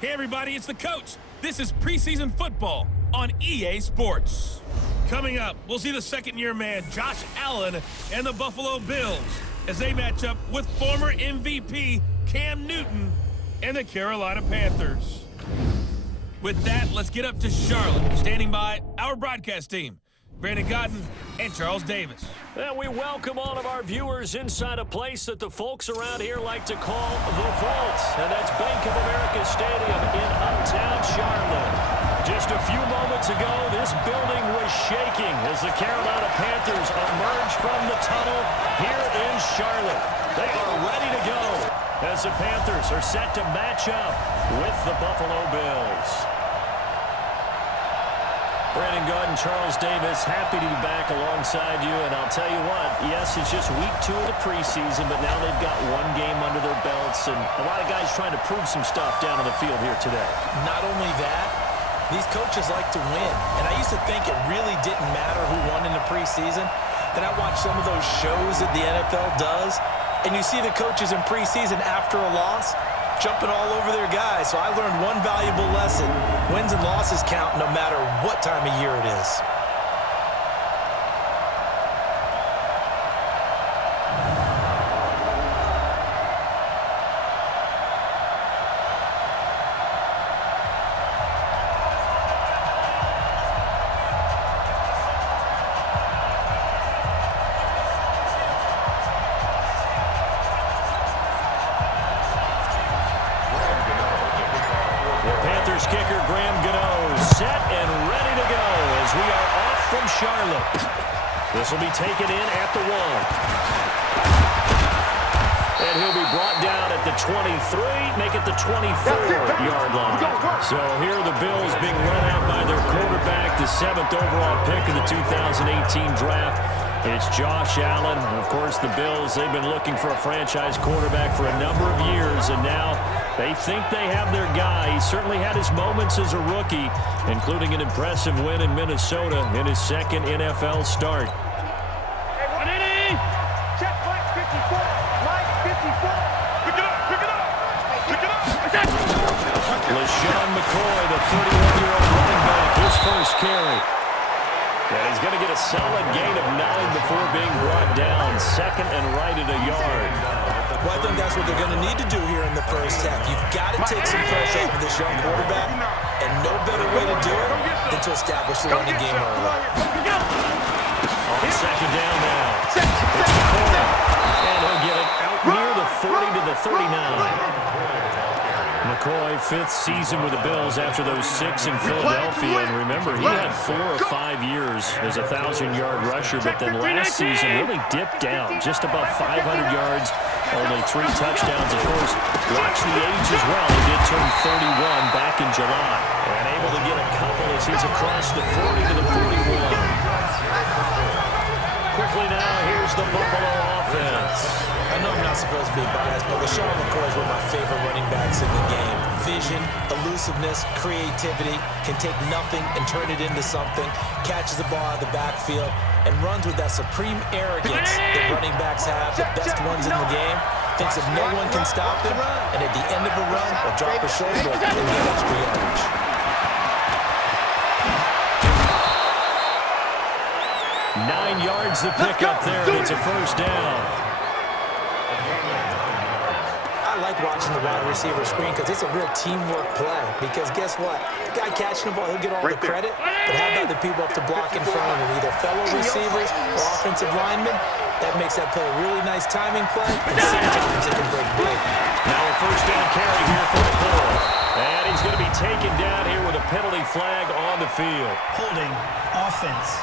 Hey everybody, it's the coach. This is preseason football on EA Sports. Coming up, we'll see the second-year man Josh Allen and the Buffalo Bills as they match up with former MVP Cam Newton and the Carolina Panthers. With that, let's get up to Charlotte. Standing by, our broadcast team, Brandon Godden and Charles Davis. And we welcome all of our viewers inside a place that the folks around here like to call the Vault, and that's Bank of America Stadium in uptown Charlotte. Just a few moments ago, this building was shaking as the Carolina Panthers emerged from the tunnel here in Charlotte. They are ready to go as the Panthers are set to match up with the Buffalo Bills. Brandon Godden, Charles Davis, happy to be back alongside you. And I'll tell you what, yes, it's just week 2 of the preseason, but now they've got one game under their belts. And a lot of guys trying to prove some stuff down on the field here today. Not only that, these coaches like to win. And I used to think it really didn't matter who won in the preseason. Then I watched some of those shows that the NFL does, and you see the coaches in preseason after a loss jumping all over their guys. So I learned one valuable lesson. Wins and losses count no matter what time of year it is. Kicker Graham Gano set and ready to go as we are off from Charlotte. This will be taken in at the 1. And he'll be brought down at the 23, make it the 24-yard line. So here are the Bills being run out by their quarterback, the 7th overall pick of the 2018 draft. It's Josh Allen. Of course, the Bills, they've been looking for a franchise quarterback for a number of years, and now they think they have their guy. He certainly had his moments as a rookie, including an impressive win in Minnesota in his second NFL start. Hey, 180! Check Mike 54! Mike 54! Pick it up! Pick it up! Pick it up! LaShawn McCoy, the 31-year-old running back, his first carry. And he's going to get a solid gain of 9 before being brought down. Second and right at a yard. Well, I think that's what they're going to need to do here in the first half. You've got to take some pressure off of this young quarterback, and no better way to do it than to establish the running game early. On second down now. It's McCoy. And he'll get it out near the 40 to the 39. McCoy, 5th season with the Bills after those 6 in Philadelphia. And remember, he had 4 or 5 years as a 1,000-yard rusher, but then last season really dipped down, just above 500 yards, only 3 touchdowns. Of course, watch the age as well. He did turn 31 back in July. And able to get a couple as he's across the 40 to the 41. Quickly now, here's the Buffalo offense. I know I'm not supposed to be biased, but LaShawn McCoy is one of my favorite running backs in the game. Vision, elusiveness, creativity, can take nothing and turn it into something, catches the ball out of the backfield, and runs with that supreme arrogance that running backs have, the best ones in the game. Thinks if no one can stop him, and at the end of a run, will drop his shoulder and get extra yardage. Nine yards to pick up there, and it's a first down. I like watching the wide receiver screen because it's a real teamwork play. Because guess what? The guy catching the ball, he'll get all the credit. But how about the people up to block in front of him, either fellow receivers or offensive linemen? That makes that play a really nice timing play, and sometimes it can break big. Now a first down carry here for the Bull. And he's going to be taken down here with a penalty flag on the field. Holding offense.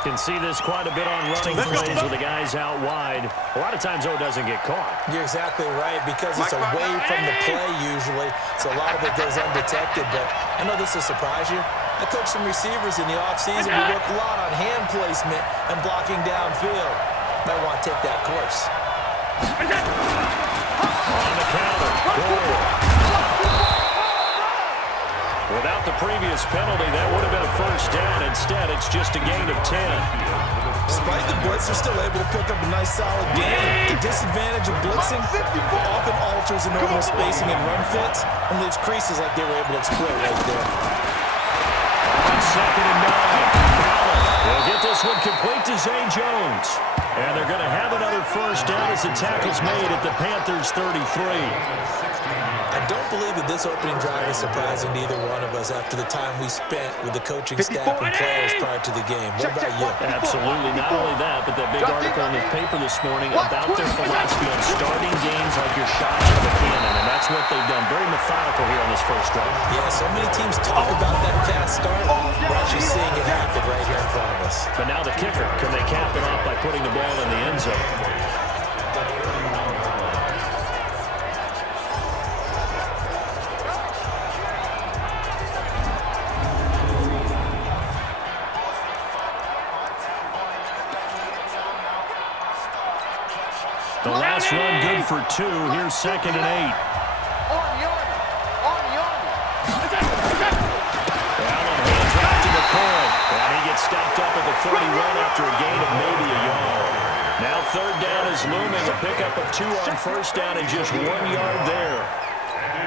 Can see this quite a bit on running plays with the guys out wide. A lot of times, though, it doesn't get caught. You're exactly right, because it's away from the play usually, so a lot of it goes undetected. But I know this will surprise you. I coach some receivers in the offseason. We work a lot on hand placement and blocking downfield. Might want to take that course. On the counter. Without the previous penalty, that would have been a first down. Instead, it's just a gain of 10. Despite the blitz, they're still able to pick up a nice solid gain. The disadvantage of blitzing often alters the normal spacing and run fits and leaves creases like they were able to exploit right there. On 2nd and 9, Allen will get this one complete to Zay Jones. And they're going to have another first down as the tackle's made at the Panthers' 33. I don't believe that this opening drive is surprising to either one of us after the time we spent with the coaching staff and players prior to the game. What about you? Absolutely. Not only that, but that big article in the paper this morning about their philosophy on starting games like you're shot out of a cannon, and that's what they've done. Very methodical here on this first drive. Yeah, so many teams talk about that fast start. We're actually seeing it happen right here in front of us. But now the kicker. Can they cap it off by putting the ball in the end zone? The last run good for 2. Here's 2nd and 8. Allen hands off to McCoy. And he gets stopped up at the 31 after a gain of maybe a yard. Now 3rd down is looming. A pickup of 2 on first down and just 1 yard there.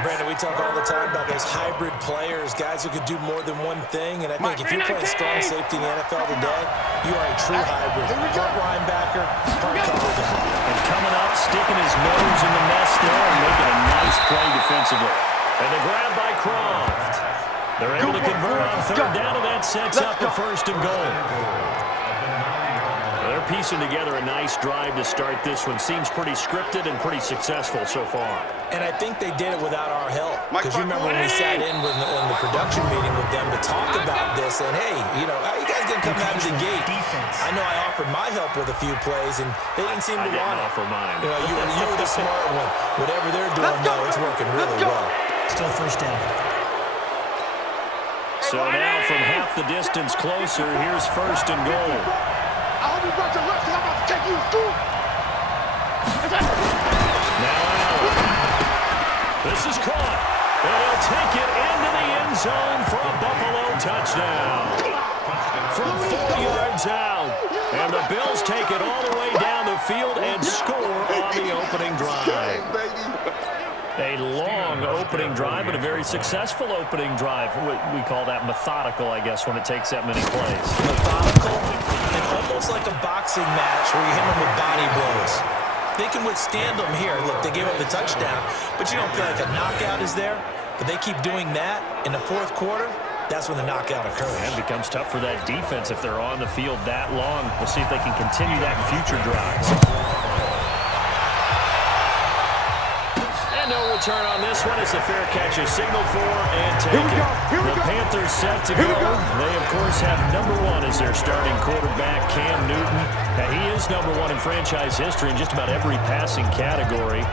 Brandon, we talk all the time about those hybrid players, guys who could do more than one thing, and I think if you're playing strong safety in the NFL today, you are a true hybrid. Part linebacker, part cover guy. And coming up, sticking his nose in the nest there and making a nice play defensively. And the grab by Croft. They're able to convert on 3rd down, and that sets up the 1st and goal. They're piecing together a nice drive to start this one. Seems pretty scripted and pretty successful so far. And I think they did it without our help. Because you remember when we sat in with the production meeting with them to talk about this, and hey, you know, how you guys going to come out of the gate? I know I offered my help with a few plays, and they didn't seem to want it. Offer mine. You know, you were the smart one. Whatever they're doing, though, it's working really well. Still first down. So now from half the distance closer, here's 1st and goal. I hope you brought your left, because I'm about to take you to school. Now Allen. This is caught. And he'll take it into the end zone for a Buffalo touchdown. From 4 yards out. And the Bills take it all the way down the field and score on the opening drive. A long opening drive, but a very successful opening drive. We call that methodical, I guess, when it takes that many plays. Methodical and almost like a boxing match where you hit them with body blows. They can withstand them here. Look, they gave up the touchdown, but you don't feel like a knockout is there. But they keep doing that in the 4th quarter. That's when the knockout occurs. And it becomes tough for that defense if they're on the field that long. We'll see if they can continue that in future drives. And no return on this one. It's a fair catch, a signal for and take it. The Panthers set to go. They, of course, have number 1 as their starting quarterback, Cam Newton. Now, he is number 1 in franchise history in just about every passing category.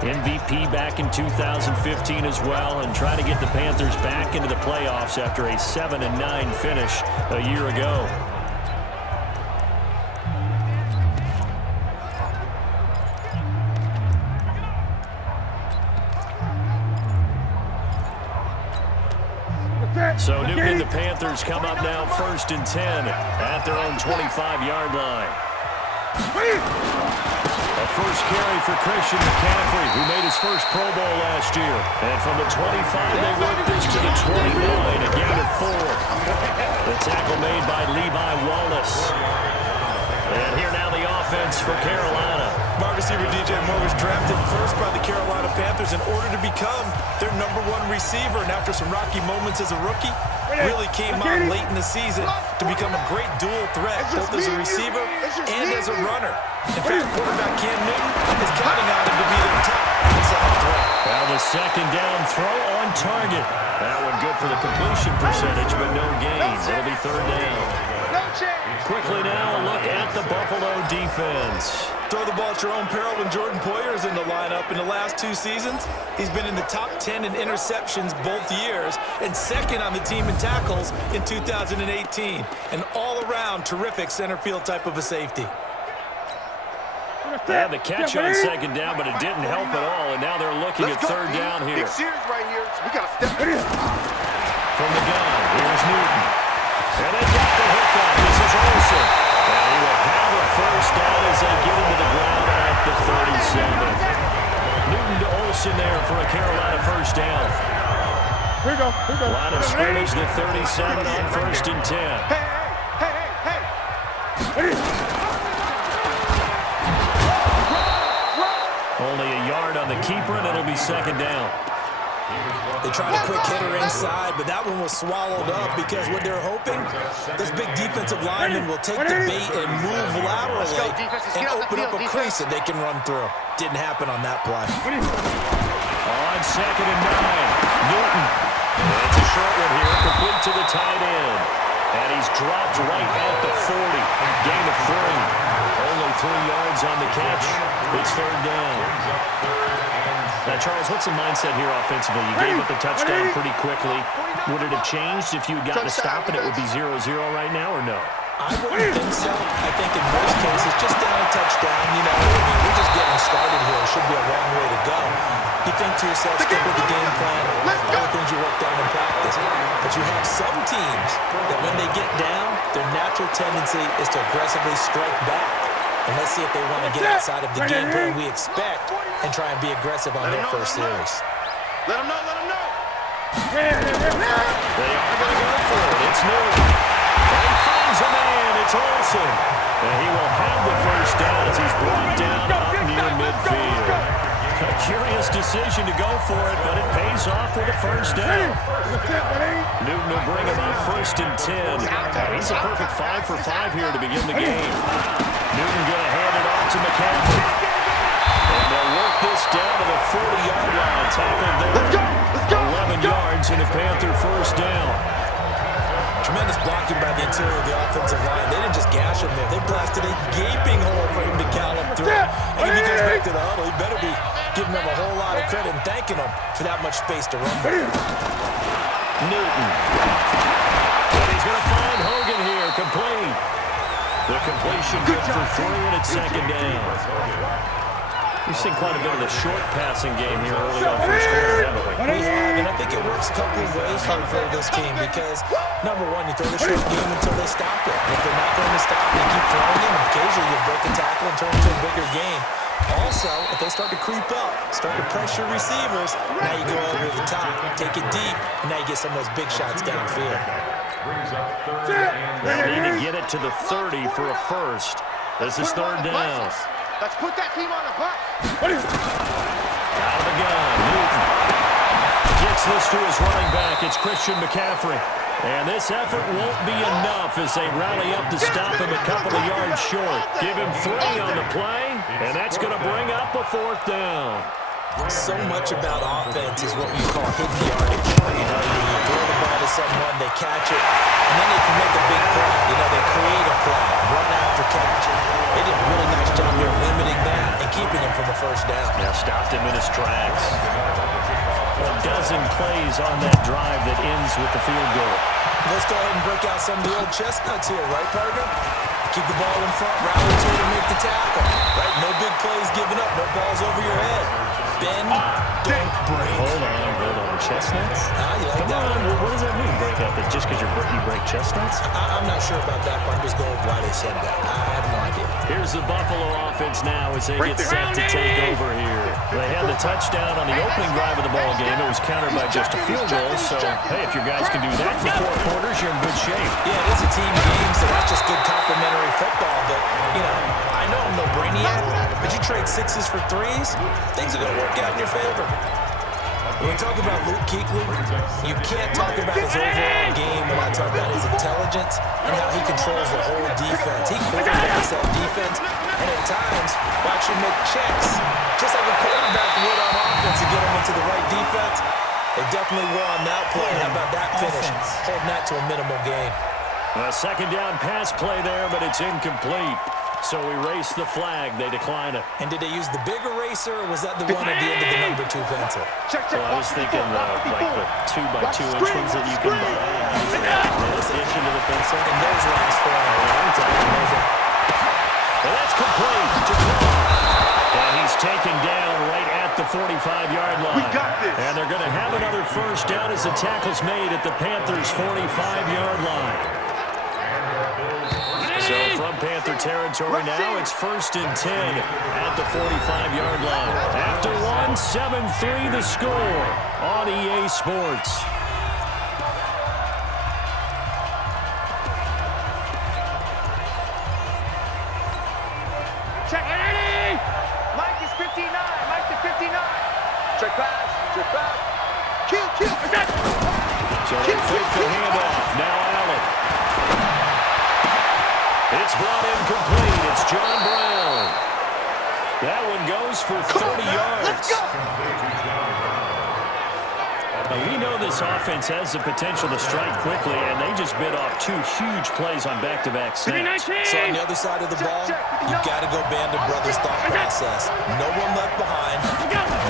MVP back in 2015 as well, and trying to get the Panthers back into the playoffs after a 7-9 finish a year ago. So Newton and the Panthers come up now 1st and 10 at their own 25-yard line. A first carry for Christian McCaffrey, who made his first Pro Bowl last year. And from the 25, they work this to the 29, a gain of 4. The tackle made by Levi Wallace. And here now the offense for Carolina. Wide receiver DJ Moore was drafted first by the Carolina Panthers in order to become their number 1 receiver. And after some rocky moments as a rookie, really came on late in the season to become a great dual threat, both as a receiver and as a runner. In fact, quarterback Cam Newton is counting on him to be their top inside threat. Well, the 2nd down throw on target. That one good for the completion percentage, but no gains. It'll be 3rd down. Quickly now, a look at the Buffalo defense. Throw the ball at your own peril when Jordan Poyer is in the lineup. In the last 2 seasons, he's been in the top 10 in interceptions both years and 2nd on the team in tackles in 2018. An all-around terrific center field type of a safety. They had the catch on 2nd down, but it didn't help at all, and now they're looking at 3rd down here. Big series right here. We got to step in. from the gun. Here's Newton. And they got the hookup. This is Olsen. And he will have a first down as they get into the ground at the 37. Newton to Olsen there for a Carolina first down. Here we go. Here we go. Line of scrimmage, the 37 on 1st and 10. Hey. Only a yard on the keeper, and it'll be second down. They tried a quick hitter inside, but that one was swallowed up because what they're hoping, this big defensive lineman will take the bait and move laterally and open up a crease that they can run through. Didn't happen on that play. On 2nd and 9, Newton. It's a short one here, complete to the tight end. And he's dropped right at the 40. Gain of 3. Only 3 yards on the catch. It's third down. Now, Charles, what's the mindset here offensively? You gave up the touchdown pretty quickly. Would it have changed if you had gotten a stop and it would be 0-0 right now, or no? I wouldn't think so. I think in most cases, just down a touchdown, you know, I mean, we're just getting started here. It should be a long way to go. You think to yourself, stick with the game plan, all the things you worked on in practice. But you have some teams that when they get down, their natural tendency is to aggressively strike back. And let's see if they want to get outside of the game plan we expect and try and be aggressive on their first series. Let them know. They are going to go for it. It's Newton. And he finds a man. It's Olsen. And he will have the first down as he's brought down up near midfield. A curious decision to go for it, but it pays off with a first down. Newton will bring him up 1st and 10. He's a perfect 5 for 5 here to begin the game. Newton going to hand it off to McCaffrey. And they'll work this down to the 40-yard line. Tackled there. 11 yards and a Panther first down. Tremendous blocking by the interior of the offensive line. They didn't just gash him there. They blasted a gaping hole for him to gallop through. And if he goes back to the huddle, he better be giving them a whole lot of credit and thanking them for that much space to run with. Newton. And he's going to find Hogan here, complete. The completion good for 3, and it's second down. We've seen quite a bit of the short passing game here early on first quarter, haven't we? We have, and I think it works a couple of ways for this team because, number one, you throw the short game until they stop it. If they're not going to stop it, you keep throwing it, and occasionally you break a tackle and turn it into a bigger game. Also, if they start to creep up, start to pressure receivers, now you go over the top, take it deep, and now you get some of those big shots downfield. They need to get it to the 30 for a first. This is third down. Let's put that team on the bus. Out of the gun, Newton gets this to his running back. It's Christian McCaffrey. And this effort won't be enough as they rally up to stop him a couple of yards short. Give him 3 on the play, and that's going to bring up a 4th down. So much about offense is what you call hidden yardage. You know, you throw the ball to someone, they catch it, and then they can make a big play. You know, they create a play, run after catch. They did a really nice job here limiting that and keeping him from the first down. Yeah, stopped him in his tracks. A dozen plays on that drive that ends with the field goal. Let's go ahead and break out some of the old chestnuts here, right, partner? Keep the ball in front, rally to it, and make the tackle. Right? No big plays given up, no balls over your head. Bend, don't break. Hold on. Chestnuts? You like that? Come on, what does that mean, break up? Just because you break chestnuts? I'm not sure about that, but I'm just going with why they said that. I have no idea. Here's the Buffalo offense now as they get set to take over here. They had the touchdown on the opening drive of the ball game. It was countered by just a field goal. So, hey, if your guys can do that for 4 quarters, you're in good shape. Yeah, it is a team game, so that's just good complementary football. But, you know, I know I'm no brainiac, but you trade 6s for 3s, things are going to work out in your favor. When we talk about Luke Kuechly, you can't talk about his overall game without talking about his intelligence and how he controls the whole defense. He quarterbacks that defense, and at times, watch him make checks, just like a quarterback would on offense to get him into the right defense. They definitely were on that play. How about that finish? Holding that to a minimal gain. A second down pass play there, but it's incomplete. So we race the flag. They decline it. And did they use the big eraser, or was that the one at the end of the number 2 pencil? Well, I was thinking like the 2x2 inch ones that you can buy in addition to the pencil. And those last for a long time. And that's complete to Clark. And he's taken down right at the 45-yard line. We got this. And they're going to have another first down as the tackle's made at the Panthers' 45-yard line. So from Panther territory now, it's 1st and 10 at the 45-yard line. After one, 7-3 the score on EA Sports. Check. Mike is 59. Mike to 59. Check pass. Check back. Q. So they fake the handoff. Now Allen. It's brought in complete. It's John Brown. That one goes for 30 yards. Let's go. We know this offense has the potential to strike quickly, and they just bit off 2 huge plays on back-to-back snaps. So on the other side of the ball, you've got to go Band of Brothers thought process. No one left behind,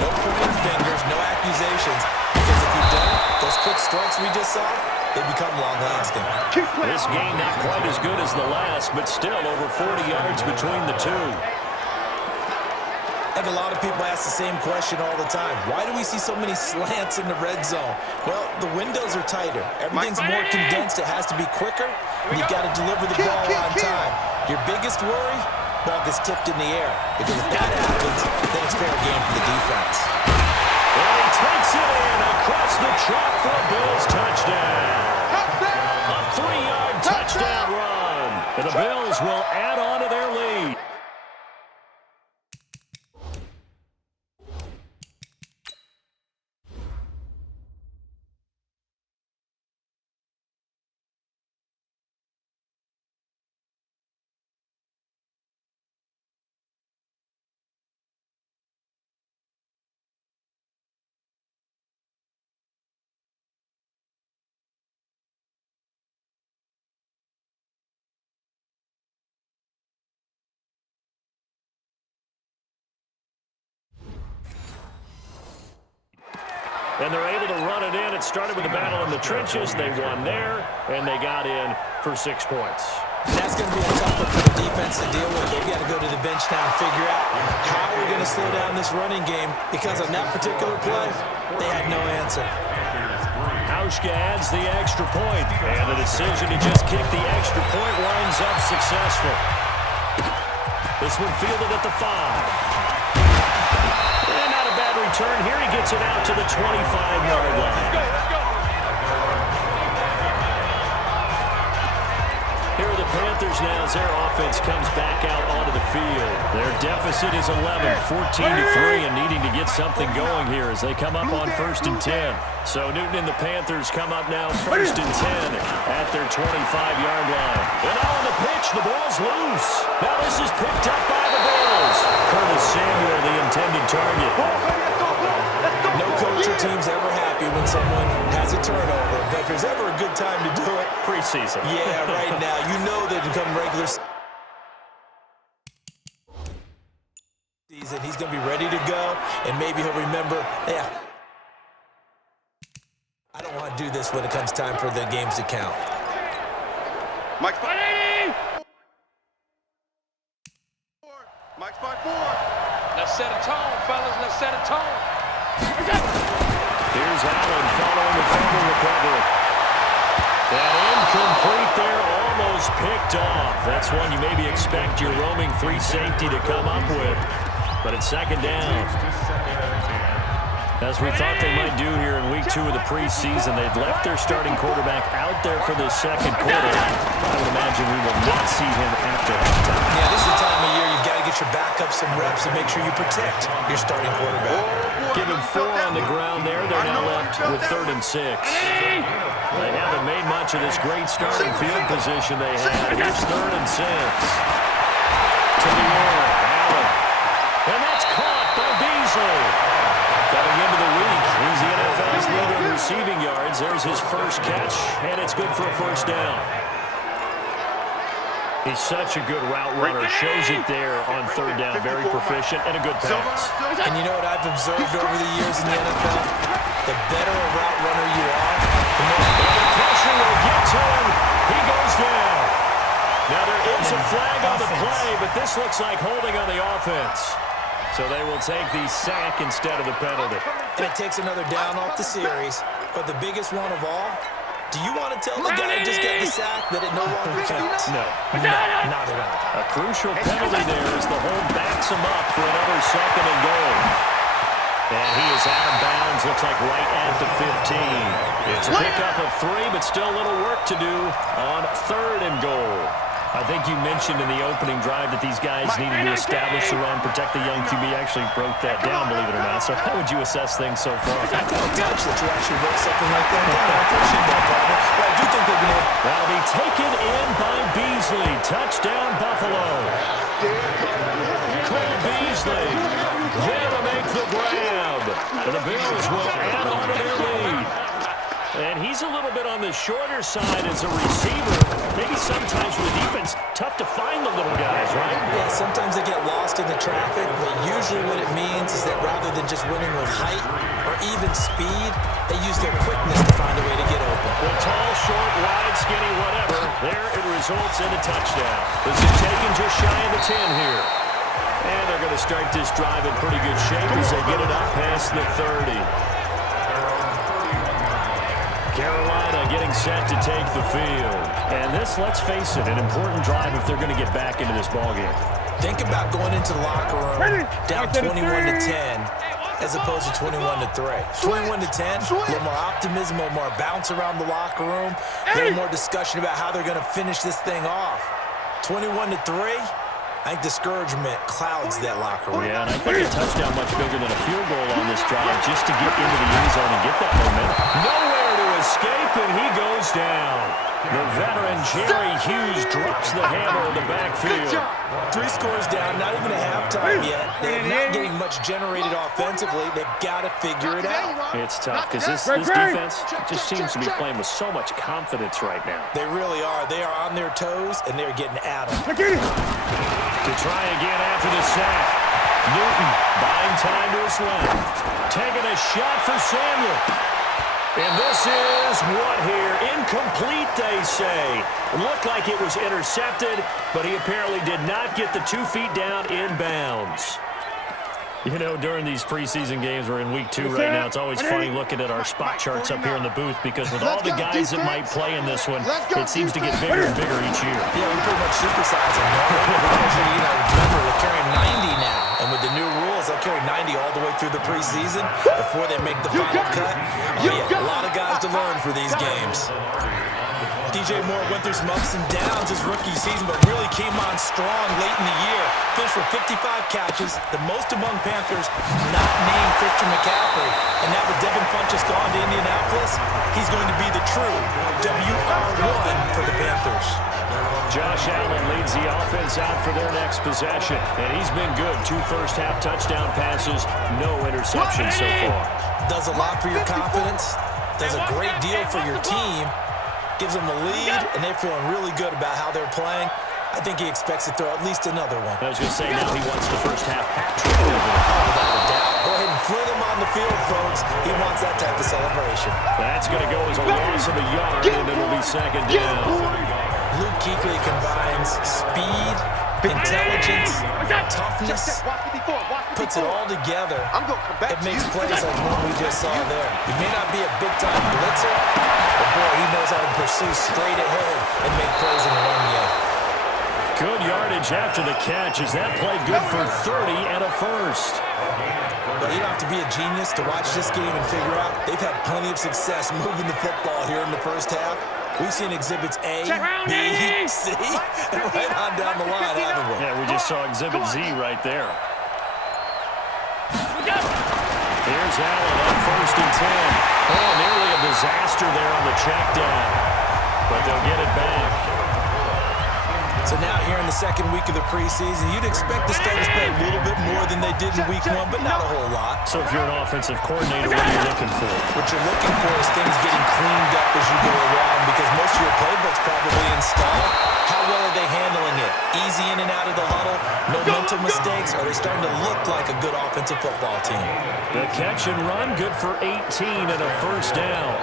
no pointing fingers, no accusations. Because if you don't, those quick strikes we just saw, they become long-lasting. This game not quite as good as the last, but still over 40 yards between the two. And a lot of people ask the same question all the time. Why do we see so many slants in the red zone? Well, the windows are tighter. Everything's more condensed. It has to be quicker. And you've got to deliver the ball on time. Your biggest worry, ball gets tipped in the air. Because if that happens, then it's fair game for the defense. And he takes it in across the chalk for a Bills touchdown. A 3-yard touchdown run. And the Bills will add on to their lead. And they're able to run it in. It started with a battle in the trenches. They won there, and they got in for 6 points. And that's going to be a tough one for the defense to deal with. They've got to go to the bench now and figure out how we're going to slow down this running game, because on that particular play, they had no answer. Hauschka adds the extra point, and the decision to just kick the extra point winds up successful. This one fielded at the 5. And not a bad return here. He gets it out to the 25-yard line. Here are the Panthers now as their offense comes back out onto the field. Their deficit is 11, 14-3, and needing to get something going here as they come up on 1st and 10. So Newton and the Panthers come up now 1st and 10 at their 25-yard line. And now on the pitch, the ball's loose. Now this is picked up by the Bills. Curtis Samuel, the intended target. No coach or team's ever happy when someone has a turnover, but if there's ever a good time to do it, preseason. Yeah, right now. You know they become regular season. He's going to be ready to go, and maybe he'll remember, yeah, I don't want to do this when it comes time for the games to count. Mike's 580. Mike's 5-4. Let's set a tone, fellas. Let's set a tone. Here's Allen following the fumble recovery. And incomplete there, almost picked off. That's one you maybe expect your roaming free safety to come up with. But it's 2nd down. As we thought they might do here in week 2 of the preseason, they've left their starting quarterback out there for this 2nd quarter. I would imagine we will not see him after halftime. Yeah, this is the time of year you've got to get your backup some reps and make sure you protect your starting quarterback. Given 4 on the ground there, they're now left with 3rd and 6. They haven't made much of this great starting field position they had. Here's 3rd and 6. To the air, Allen. And that's caught by Beasley. Coming into the week, he's the NFL's leader in receiving yards. There's his first catch, and it's good for a 1st down. He's such a good route runner. Shows it there on 3rd down. Very proficient and a good pass. And you know what I've observed over the years in the NFL? The better a route runner you are, the more pressure will get to him. He goes down. Now there is a flag on the play, but this looks like holding on the offense. So they will take the sack instead of the penalty. And it takes another down off the series. But the biggest one of all, do you want to tell the guy who just got the sack that it no longer counts? No. Not at all. A crucial penalty there as the hold backs him up for another 2nd and goal. And he is out of bounds, looks like right at the 15. It's a pickup of 3, but still a little work to do on 3rd and goal. I think you mentioned in the opening drive that these guys needed to establish the run, protect the young QB. Actually broke that down, believe it or not. So how would you assess things so far? I don't touch that you actually wrote something like that down. I appreciate that, partner. But I do think they're going to... That'll be taken in by Beasley. Touchdown, Buffalo. Cole Beasley there to make the grab. And the Bills will add on to their lead. And he's a little bit on the shorter side as a receiver. Maybe sometimes with defense, tough to find the little guys, right? Yeah, sometimes they get lost in the traffic, but usually what it means is that rather than just winning with height or even speed, they use their quickness to find a way to get open. Well, tall, short, wide, skinny, whatever. There it results in a touchdown. This is taken just shy of the 10 here. And they're going to start this drive in pretty good shape as they get it up past the 30. Carolina getting set to take the field. And this, let's face it, an important drive if they're going to get back into this ballgame. Think about going into the locker room down 21-10 as opposed to 21-3. 21-10, a little more optimism, a little more bounce around the locker room, a little more discussion about how they're going to finish this thing off. 21-3, I think discouragement clouds that locker room. Yeah, and I think a touchdown much bigger than a field goal on this drive just to get into the end zone and get that momentum. Nowhere to escape, and he goes down. The veteran Jerry Hughes drops the hammer in the backfield. 3 scores down, not even a halftime yet. They're not getting much generated offensively. They've got to figure it out. It's tough because this defense just seems to be playing with so much confidence right now. They really are. They are on their toes, and they're getting at them. To try again after the sack. Newton buying time to his left. Taking a shot for Samuel. And this is what here? Incomplete, they say. Looked like it was intercepted, but he apparently did not get the 2 feet down in bounds. You know, during these preseason games, we're in week 2 right now. It's always funny looking at our spot charts up here in the booth because with all the guys that might play in this one, it seems to get bigger and bigger each year. Yeah, we pretty much supersize them. Remember, we're carrying 90 now. And with the new rules, they'll carry 90 all the way through the preseason before they make the final cut. Oh, yeah, a lot of guys to learn for these games. DJ Moore went through some ups and downs his rookie season, but really came on strong late in the year. Finished with 55 catches, the most among Panthers, not named Christian McCaffrey. And now with Devin Funchess gone to Indianapolis, he's going to be the true WR1 for the Panthers. Josh Allen leads the offense out for their next possession, and he's been good. 2 first-half touchdown passes, no interceptions so far. Does a lot for your confidence, does a great deal for your team, gives them the lead, and they're feeling really good about how they're playing. I think he expects to throw at least another one. I was going to say, now he wants the first-half hat trick. Without a doubt. Go ahead and fling him on the field, folks. He wants that type of celebration. That's going to go as a loss of a yard, and it'll be 2nd down. Luke Kuechly combines speed, intelligence, toughness, puts it all together. It makes plays like the one we just saw there. He may not be a big-time blitzer, but boy, he knows how to pursue straight ahead and make plays in the run game. Good yardage after the catch as that play good for 30 and a first. But you don't have to be a genius to watch this game and figure out they've had plenty of success moving the football here in the first half. We've seen exhibits A, B, C, and right on down the line, haven't we? Yeah, we just saw exhibit Z right there. Here's Allen on 1st and 10. Oh, nearly a disaster there on the check down. But they'll get it back. So now here in the 2nd week of the preseason, you'd expect the starters to play a little bit more than they did in week 1, but not a whole lot. So if you're an offensive coordinator, what are you looking for? What you're looking for is things getting cleaned up as you go along because most of your playbook's probably installed. How well are they handling it? Easy in and out of the huddle? No mental mistakes? Are they starting to look like a good offensive football team? The catch and run, good for 18 and a first down.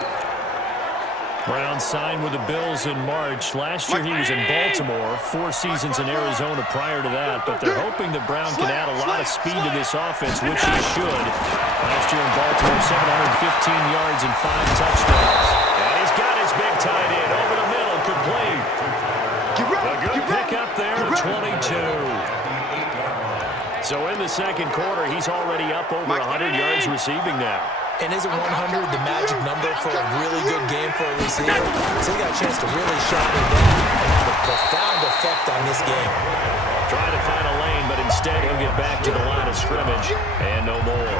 Brown signed with the Bills in March. Last year he was in Baltimore, 4 seasons in Arizona prior to that, but they're hoping that Brown can add a lot of speed to this offense, which he should. Last year in Baltimore, 715 yards and 5 touchdowns. And he's got his big tight end over the middle, complete. A good pick up there, 22. So in the second quarter, he's already up over 100 yards receiving now. And isn't 100 the magic number for a really good game for a receiver? So he got a chance to really shine it down and have a profound effect on this game. Trying to find a lane, but instead he'll get back to the line of scrimmage and no more.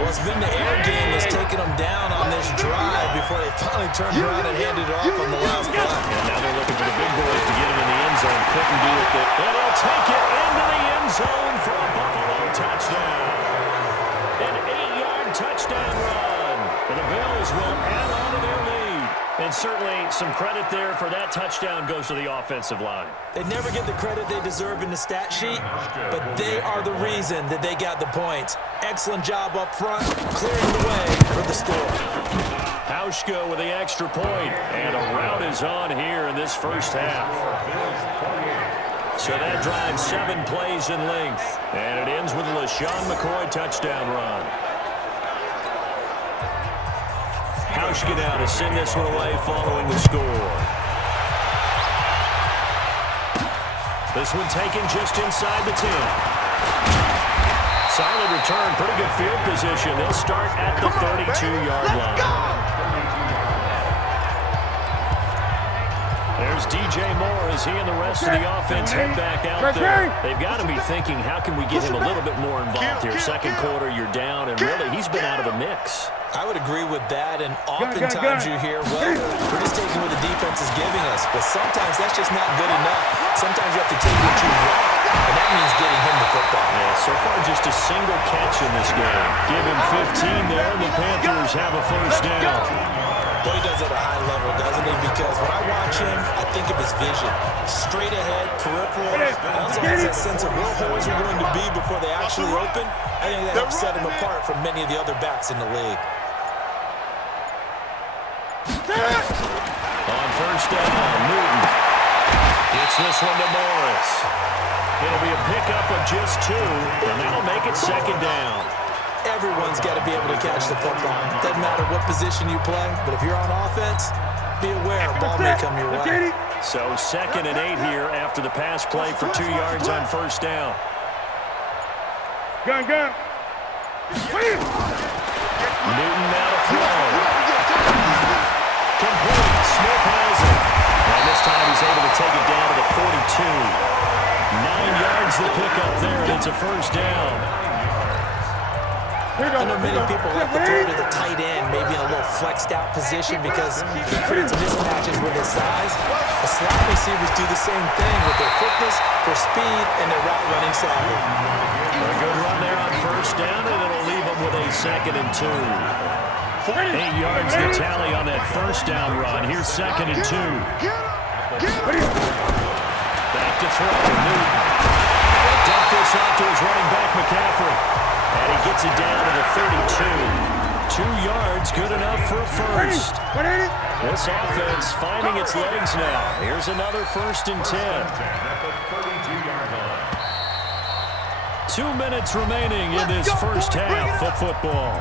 Well, it's been the air game that's taken them down on this drive before they finally turned around and handed it off on the last play. And now they're looking for the big boys to get him in the end zone. Couldn't do it. And he'll take it into the end zone for a Buffalo touchdown. An 8-yard touchdown run. And the Bills will add on to their lead. And certainly some credit there for that touchdown goes to the offensive line. They never get the credit they deserve in the stat sheet, but they are the reason that they got the points. Excellent job up front, clearing the way for the score. Hauschka with the extra point, and a rout is on here in this first half. So that drives 7 plays in length, and it ends with a LaShawn McCoy touchdown run. Hauschka now to send this one away following the score. This one taken just inside the 10. Solid return, pretty good field position. They'll start at the 32-yard line. There's DJ Moore as he and the rest of the offense head back out there. They've got to be thinking, how can we get him a little bit more involved here? Second quarter, you're down, and really, he's been out of the mix. I would agree with that, and oftentimes you hear, well, we're just taking what the defense is giving us. But sometimes that's just not good enough. Sometimes you have to take what you want, and that means getting him the football. Yeah, so far just a single catch in this game. Give him 15 there, and the Panthers have a first down. Boy, he does it at a high level, doesn't he? Because when I watch him, I think of his vision. Straight ahead, peripheral. Also has that sense of where holes are going to be before they actually open. I think that helps set him apart from many of the other backs in the league. On first down, Newton gets this one to Morris. It'll be a pickup of just 2, and that'll make it second down. Everyone's got to be able to catch the football. Doesn't matter what position you play, but if you're on offense, be aware a ball may come your way. So 2nd and 8 here after the pass play for 2 yards on first down. Gun. Newton now to throw. Complete. Smith has it. And this time he's able to take it down to the 42. 9 yards the pickup there, and it's a first down. I know many people like to throw to the tight end, maybe in a little flexed out position because he creates mismatches with his size. The slot receivers do the same thing with their quickness, their speed, and their route running savvy. A good run there on first down, and it'll leave them with a 2nd and 2. 8 yards the tally on that first down run. Here's 2nd and 2. Back to throw. Newton. Dump this off to his running back, McCaffrey. And he gets it down to the 32. 2 yards, good enough for a first. This offense finding its legs now. Here's another 1st and 10. 2 minutes remaining in this first half of football.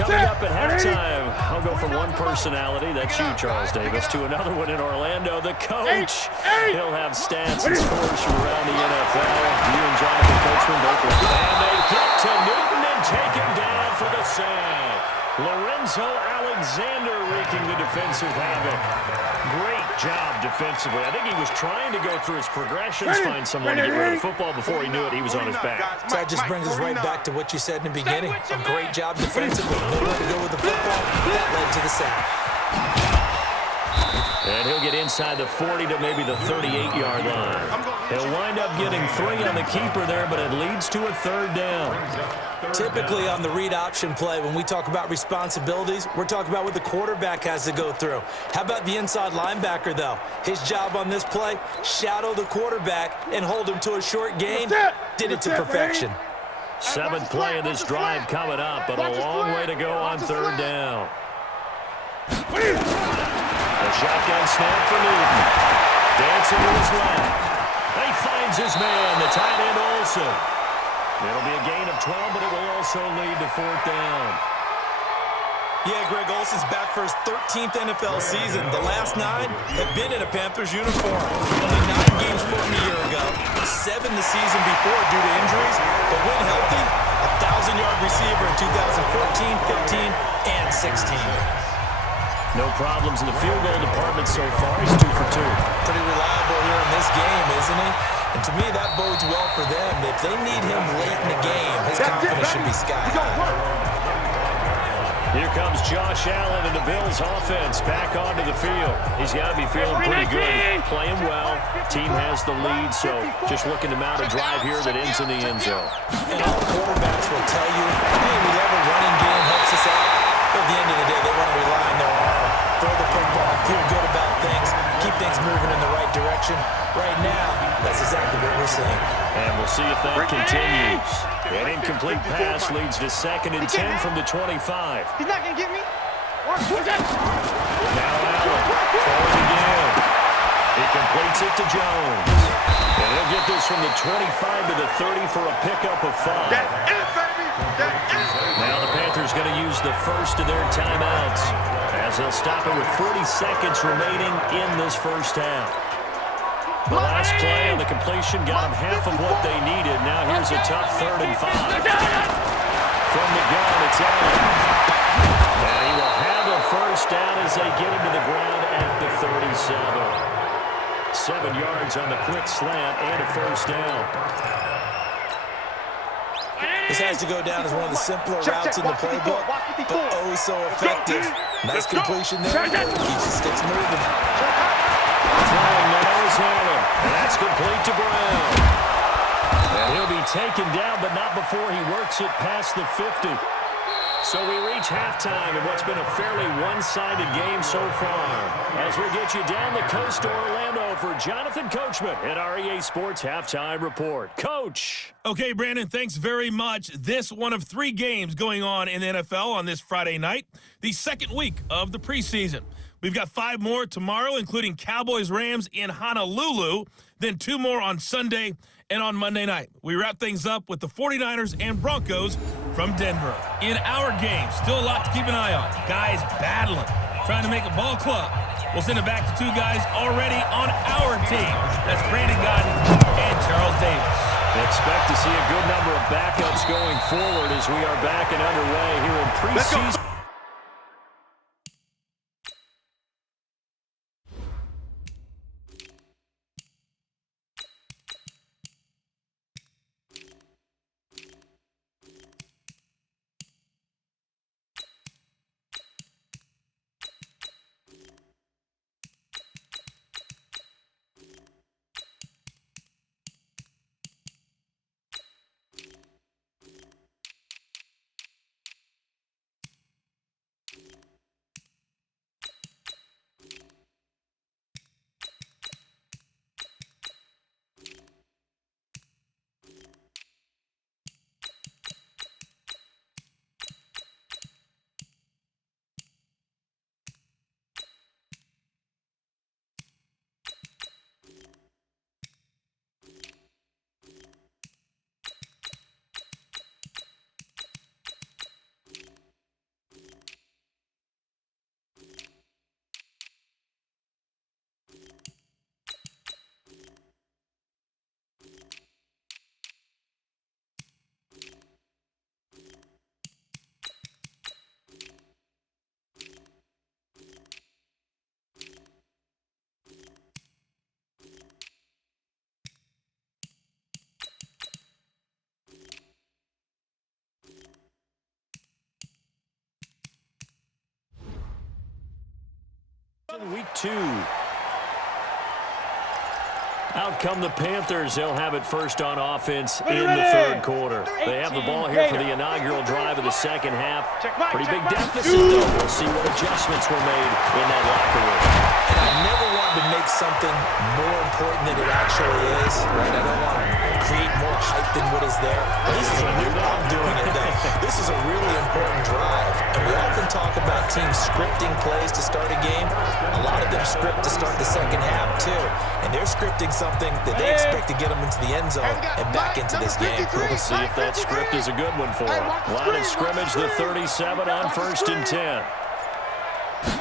Coming up at halftime, I'll go from one personality, that's you, Charles Davis, to another one in Orlando. The coach, he'll have stats and scores from around the NFL. You and Jonathan Coachman both will. And they get to Newton and take him down for the sack. Lorenzo Alexander wreaking the defensive havoc. Great job defensively. I think he was trying to go through his progressions, find someone to get rid of the football. Before he knew it, he was on his back. So that just brings us right back to what you said in the beginning. A great job defensively. Nowhere to go with the football. That led to the sack. And he'll get inside the 40 to maybe the 38-yard line. He'll wind up getting 3 on the keeper there, but it leads to a 3rd down. Typically on the read option play, when we talk about responsibilities, we're talking about what the quarterback has to go through. How about the inside linebacker, though? His job on this play, shadow the quarterback and hold him to a short gain. Did it to perfection. 7th play of this drive coming up, but a long way to go on 3rd down. The shotgun snap for Newton. Dancing to his left. He finds his man, the tight end Olsen. It'll be a gain of 12, but it will also lead to 4th down. Yeah, Greg Olsen's back for his 13th NFL season. The last 9 have been in a Panthers uniform. Only 9 games for him a year ago, 7 the season before due to injuries, but when healthy, a 1,000-yard receiver in 2014, 15, and 16. No problems in the field goal department so far. He's 2 for 2. Pretty reliable here in this game, isn't he? And to me, that bodes well for them. If they need him late in the game, his confidence should be sky high. Here comes Josh Allen and the Bills offense back onto the field. He's got to be feeling pretty good. Playing well. Team has the lead, so just looking to mount a drive here that ends in the end zone. And all quarterbacks will tell you, hey, we love a running game, helps us out. But at the end of the day, they want to rely on their arm. Throw the football, feel good about things, keep things moving in the right direction. Right now, that's exactly what we're seeing. And we'll see if that continues. An incomplete pass leads to 2nd and 10 from the 25. He's not going to get me. Now Allen, forward again. He completes it to Jones. And he'll get this from the 25 to the 30 for a pickup of 5. That's it, baby. That's it. Now the Panthers going to use the first of their timeouts as they'll stop it with 40 seconds remaining in this first half. The last play on the completion got them half of what they needed. Now here's a tough 3rd and 5. From the gun, it's Allen. And he will have a first down as they get him to the ground at the 37. 7 yards on the quick slant and a first down. This has to go down as one of the simpler routes in the playbook, but oh so effective. Nice completion there. Keeps the sticks moving. Throwing now is Allen, and that's complete to Brown. And he'll be taken down, but not before he works it past the 50. So we reach halftime in what's been a fairly one-sided game so far. As we get you down the coast to Orlando for Jonathan Coachman at our EA Sports Halftime Report. Coach! Okay, Brandon, thanks very much. This one of 3 games going on in the NFL on this Friday night, the 2nd week of the preseason. We've got 5 more tomorrow, including Cowboys-Rams in Honolulu, then 2 more on Sunday and on Monday night. We wrap things up with the 49ers and Broncos from Denver. In our game, still a lot to keep an eye on. Guys battling, trying to make a ball club. We'll send it back to 2 guys already on our team. That's Brandon Godden and Charles Davis. Expect to see a good number of backups going forward as we are back and underway here in preseason. Week 2. Out come the Panthers. They'll have it first on offense in the third quarter. They have the ball here for the inaugural drive of the second half. Pretty big deficit, though. We'll see what adjustments were made in that locker room. And I never want to make something more important than it actually is, right? I don't want to create more hype than what is there. I'm doing it, though. This is a really important drive. And we often talk about teams scripting plays to start a game. A lot of them script to start the second half, too. And they're scripting something that they expect to get them into the end zone and back into this game. We'll see if that script is a good one for them. Line of scrimmage, the 37 on 1st and 10.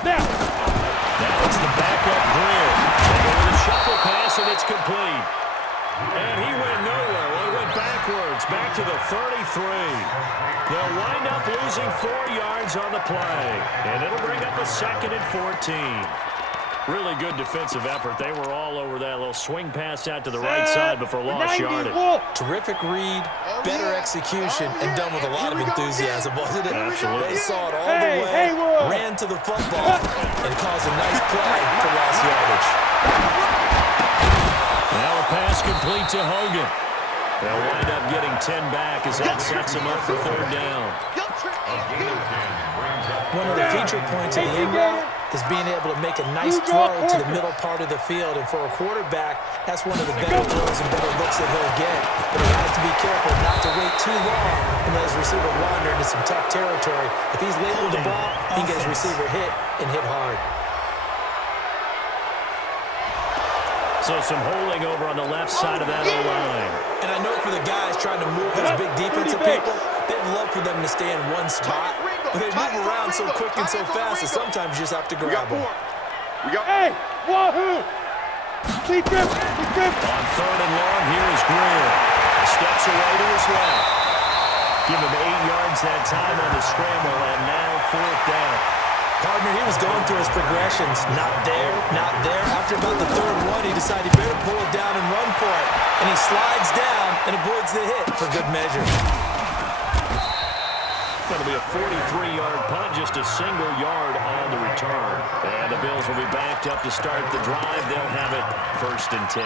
Now it's the backup Greer. They go with a shuffle pass, and it's complete. And he went nowhere. Well, he went backwards, back to the 33. They'll wind up losing 4 yards on the play, and it'll bring up a 2nd and 14. Really good defensive effort. They were all over that little swing pass out to the right side before lost yardage. Terrific read, better execution, and done with a lot of enthusiasm, wasn't it? Absolutely. They saw it all the way, ran to the football, and caused a nice play for lost yardage. Now a pass complete to Hogan. They'll wind up getting 10 back as that sets them up for 3rd down. One of the feature points of the end route is being able to make a nice throw to the middle part of the field. And for a quarterback, that's one of the better throws and better looks that he'll get. But he has to be careful not to wait too long and let his receiver wander into some tough territory. If he's late with the ball, he can get his receiver hit and hit hard. So some holding over on the left side of that O-line. And I know for the guys trying to move those big defensive people, they'd love for them to stay in one spot. But they move around so quick and so fast that sometimes you just have to grab them. Hey, wahoo! Keep him! On 3rd and long, here is Greer. Steps away to his left. Give him 8 yards that time on the scramble, and now 4th down. Partner, he was going through his progressions. Not there, not there. After about the 3rd one, he decided he better pull it down and run for it. And he slides down and avoids the hit for good measure. Going to be a 43-yard punt, just a single yard on the return. And the Bills will be backed up to start the drive. They'll have it 1st and 10.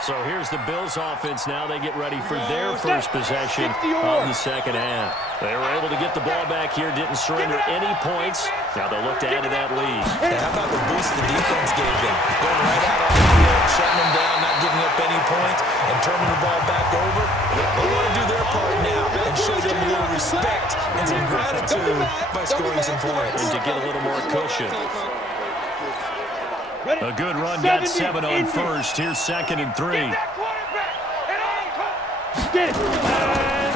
So here's the Bills offense now. They get ready for their first possession of the second half. They were able to get the ball back here, didn't surrender any points. Now they'll look to add to that lead. Yeah, how about the boost the defense gave them? Going right out on the field, shutting them down, not giving up any points, and turning the ball back over. They want to do their part now and show them a little respect and some gratitude by scoring some points. And to get a little more cushion. A good run, got 7 on 1st. Here's 2nd and 3.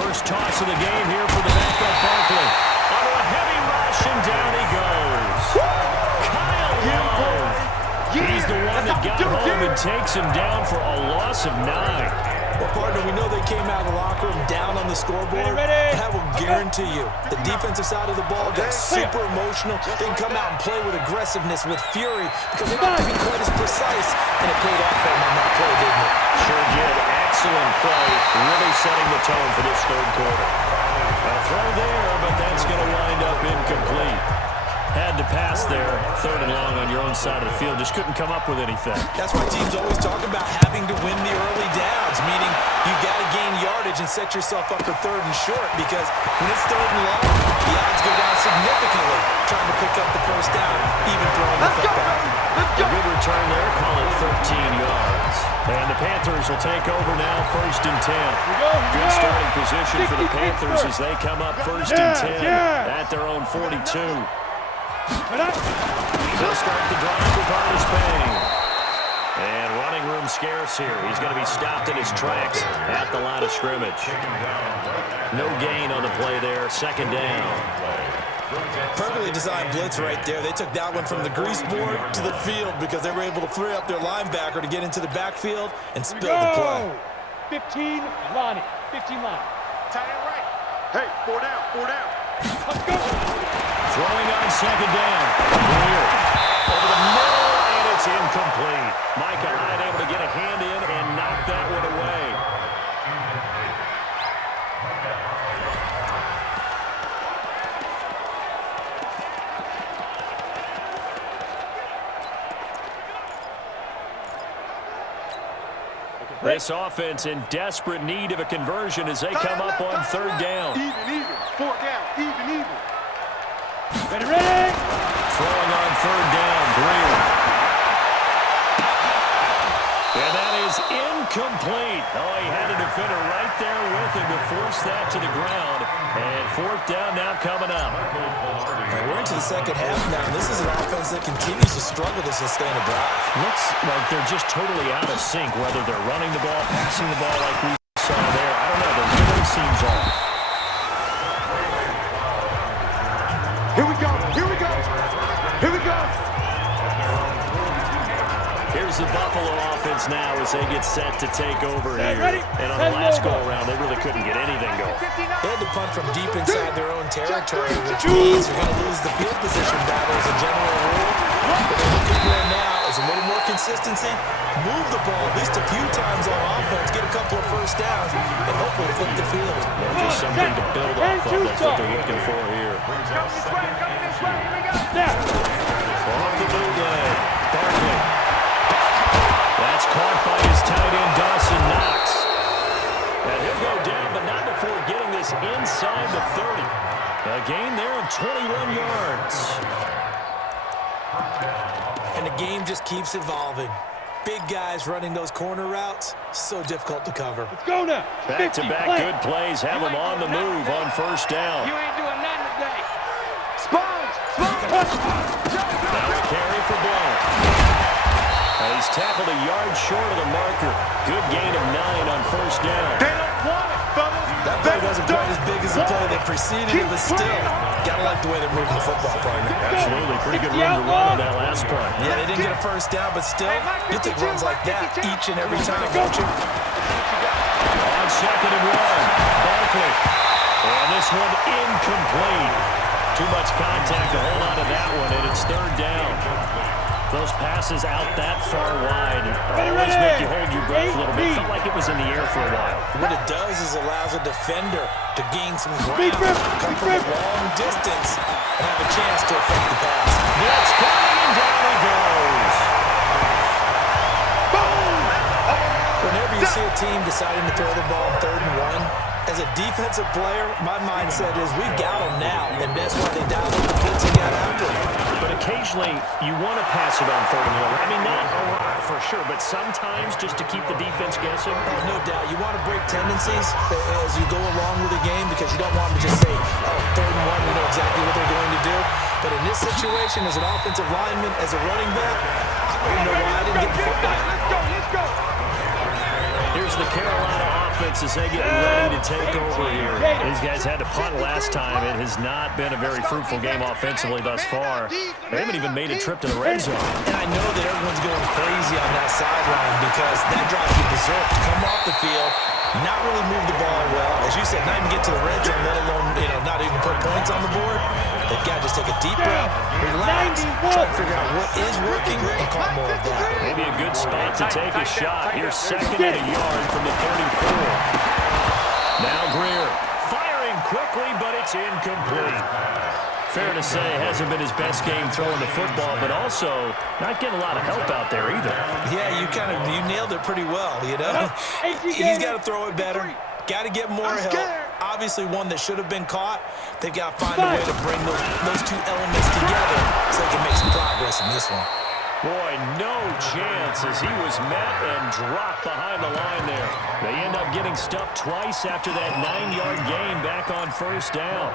First toss of the game here for the backup Barkley. Under a heavy rush, and down he goes. Kyle Love. He's the one that got home and takes him down for a loss of 9. Well, partner, we know they came out of the locker room down on the scoreboard. That will guarantee you the defensive side of the ball got super emotional. They can come out and play with aggressiveness, with fury, because they don't have to be quite as precise. And it paid off for them on that play, didn't it? Sure did. Excellent play, really setting the tone for this 3rd quarter. A throw there, but that's going to wind up incomplete. Had to pass there, 3rd and long on your own side of the field. Just couldn't come up with anything. That's why teams always talk about having to win the early downs, meaning you've got to gain yardage and set yourself up for 3rd and short, because when it's 3rd and long, the odds go down significantly trying to pick up the first down, even throwing the football. A good return there, call it 13 yards. And the Panthers will take over now, 1st and 10. Good starting position for the Panthers as they come up 1st and 10 at their own 42. They'll start the drive with Artis Payne. And running room scarce here. He's going to be stopped in his tracks at the line of scrimmage. No gain on the play there. 2nd down. Perfectly designed blitz right there. They took that one from the grease board to the field because they were able to free up their linebacker to get into the backfield and spill the play. 15, Lonnie. 15 line. Tight end right. Hey, 4 down, 4 down. Let's go. Throwing on 2nd down. Greer over the middle, and it's incomplete. Micah Hyde able to get a hand in and knock that one away. This offense in desperate need of a conversion as they come up on third down. Even. 4 down. Even. Ready? Throwing on third down, Greer. And that is incomplete. Oh, he had a defender right there with him to force that to the ground. And fourth down now coming up. And we're into the second half now. This is an offense that continues to struggle to sustain a drive. Looks like they're just totally out of sync, whether they're running the ball, passing the ball like we saw there. I don't know. The rhythm seems off. Here we go. Here's the Buffalo offense now as they get set to take over here. And on the last go-around, they really couldn't get anything going. They had to punt from deep inside their own territory, which means you're going to lose the field position battle as a general rule. What they're looking for now is a little more consistency, move the ball at least a few times on offense, get a couple of first downs, and hopefully flip the field. Just something to build off of. That's what they're looking for here. Off the bootleg. Barkley. That's caught by his tight end, Dawson Knox. And he'll go down, but not before getting this inside the 30. A gain there of 21 yards. And the game just keeps evolving. Big guys running those corner routes, so difficult to cover. Let's go now. Back-to-back good plays have him on the move on first down. You ain't doing nothing today. Now a carry for Blount. And he's tackled a yard short of the marker. Good gain of 9 on first down. They don't want it, fellas. That play wasn't quite as big as the play that preceded it, but still, gotta like the way they're moving the football, partner. Absolutely. Pretty good room to run on that last play. Yeah, they didn't get a first down, but still, you take runs like that each and every time, don't you? On second and 1. Barkley. And this one incomplete. Too much contact to hold on to that one, and it's third down. Those passes out that far wide always make you hold your breath a little bit. Felt like it was in the air for a while. What it does is allows a defender to gain some ground, come from a long distance, and have a chance to affect the pass. Blitz coming, and down he goes. Boom! Whenever you see a team deciding to throw the ball on 3rd and 1, as a defensive player, my mindset is we've got them now, and that's why they dialed up the blitz and got after it. But occasionally, you want to pass it on 3rd and 1. I mean, not a lot for sure, but sometimes just to keep the defense guessing. Oh, no doubt. You want to break tendencies as you go along with the game because you don't want them to just say, oh, 3rd and 1, we know exactly what they're going to do. But in this situation, as an offensive lineman, as a running back, I don't know why I didn't get the football. Let's go. Here's the Carolina offense as they get ready to take over here. These guys had to punt last time. It has not been a very fruitful game offensively thus far. They haven't even made a trip to the red zone. And I know that everyone's going crazy on that sideline because that drives you berserk. Come off the field, not really move the ball well. As you said, not even get to the red zone, let alone, not even put points on the board. They've got to just take a deep breath, relax, try to figure out what is working, and call more of that. Maybe a good spot to take a shot. Here's second and a yard from the 34. Now Greer firing quickly, but it's incomplete. Fair to say, hasn't been his best game throwing the football, but also not getting a lot of help out there either. Yeah, you nailed it pretty well, He's got to throw it better. Got to get more help. Obviously one that should have been caught. They've got to find a way to bring those two elements together so they can make some progress in this one. Boy, no chance as he was met and dropped behind the line there. They end up getting stuffed twice after that 9-yard gain back on first down.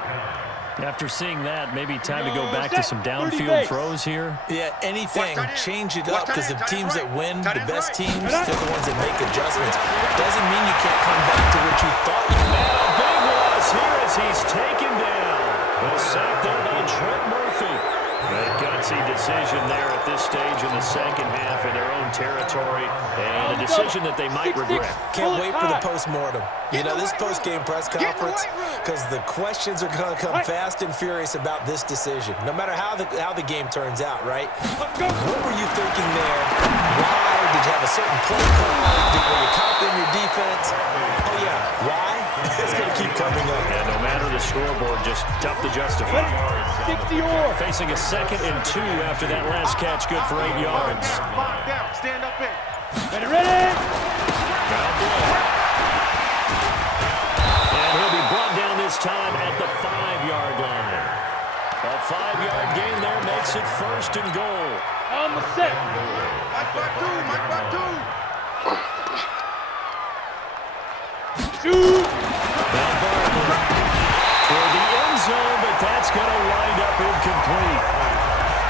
After seeing that, maybe time to go back to some downfield throws here. Yeah, anything. Change it up because the teams that win, the best teams, they're the ones that make adjustments. Doesn't mean you can't come back to what you thought you had. And a big loss here as he's taken down. The sack there by Trent Murphy. A gutsy decision there at this stage in the second half in their own territory, and a decision that they might regret. Can't wait for the post-mortem. This post-game press conference, because the questions are going to come fast and furious about this decision, no matter how the game turns out, right? What were you thinking there? Why? Did you have a certain play call? Were you confident in your defense? Oh, yeah. Why? It's going to keep coming up. And no matter the scoreboard, just tough to justify. 60 Facing a 2nd and 2 after that last catch, good for 8 yards. Stand up in. Ready? And he'll be brought down this time at the 5-yard line. A 5-yard gain there makes it 1st and goal. On the set. Mike by two. Shoot. Now Barkley toward the end zone, but that's going to wind up incomplete.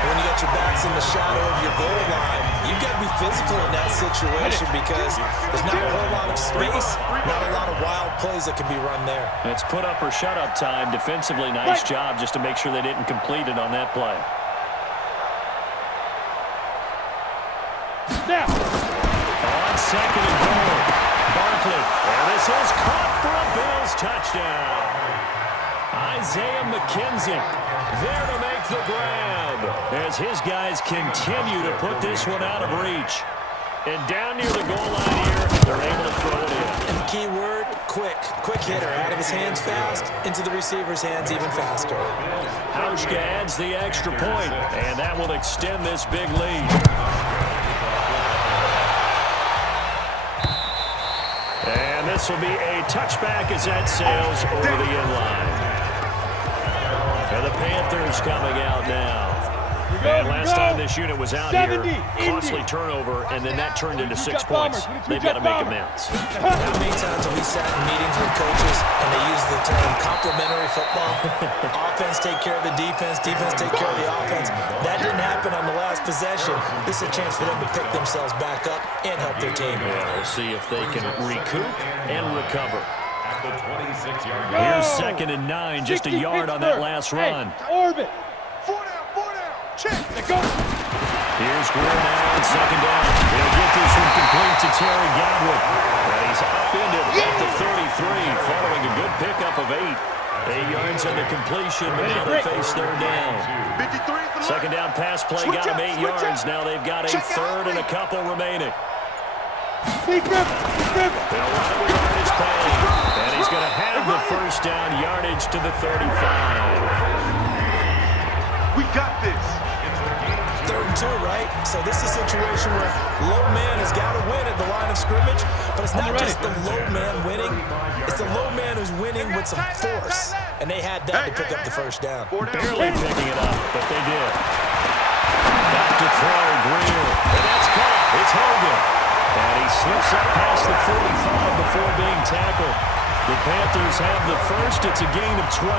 When you got your backs in the shadow of your goal line, you've got to be physical in that situation because there's not a whole lot of space, not a lot of wild plays that can be run there. It's put up or shut up time. Defensively, nice job just to make sure they didn't complete it on that play. Now. On 2nd and goal, Barkley. And this is caught for a Bills touchdown. Isaiah McKenzie there to make the grab as his guys continue to put this one out of reach. And down near the goal line here, they're able to throw it in. And the key word, quick. Quick hitter. Out of his hands fast, into the receiver's hands even faster. Hauschka adds the extra point, and that will extend this big lead. And this will be a touchback as that sails over the end line. And the Panthers coming out now. And last time this unit was out here, costly turnover, and then that turned into 6 points. They've got to make amends. How many times have we sat in meetings with coaches and they use the term complementary football? Offense take care of the defense, defense take care of the offense. That didn't happen on the last possession. This is a chance for them to pick themselves back up and help their team. Yeah, we'll see if they can recoup and recover. At the 26-yard line. Here's 2nd and 9, just a yard on that last run. Orbit. 4 down. Check. Let go. Here's Greer now on 2nd down. He'll get this one complete to Terry Godwin. And he's upended at the 33, following a good pickup of 8. 8 yards on the completion, but now they face 3rd down. 2nd down pass play got him 8 yards. Now they've got a 3rd and a couple remaining. Deep grip. They'll run it with yardage play. And he's going to have the 1st down yardage to the 35. We got this. 3rd and 2, right? So this is a situation where low man has got to win at the line of scrimmage, but it's not just the low man winning. It's the low man who's winning with some force, and they had that to pick up the 1st down. Barely picking it up, but they did. Back to throw, Greer. And that's caught. It's Hogan. And he slips up past the 45 before being tackled. The Panthers have the 1st. It's a gain of 12.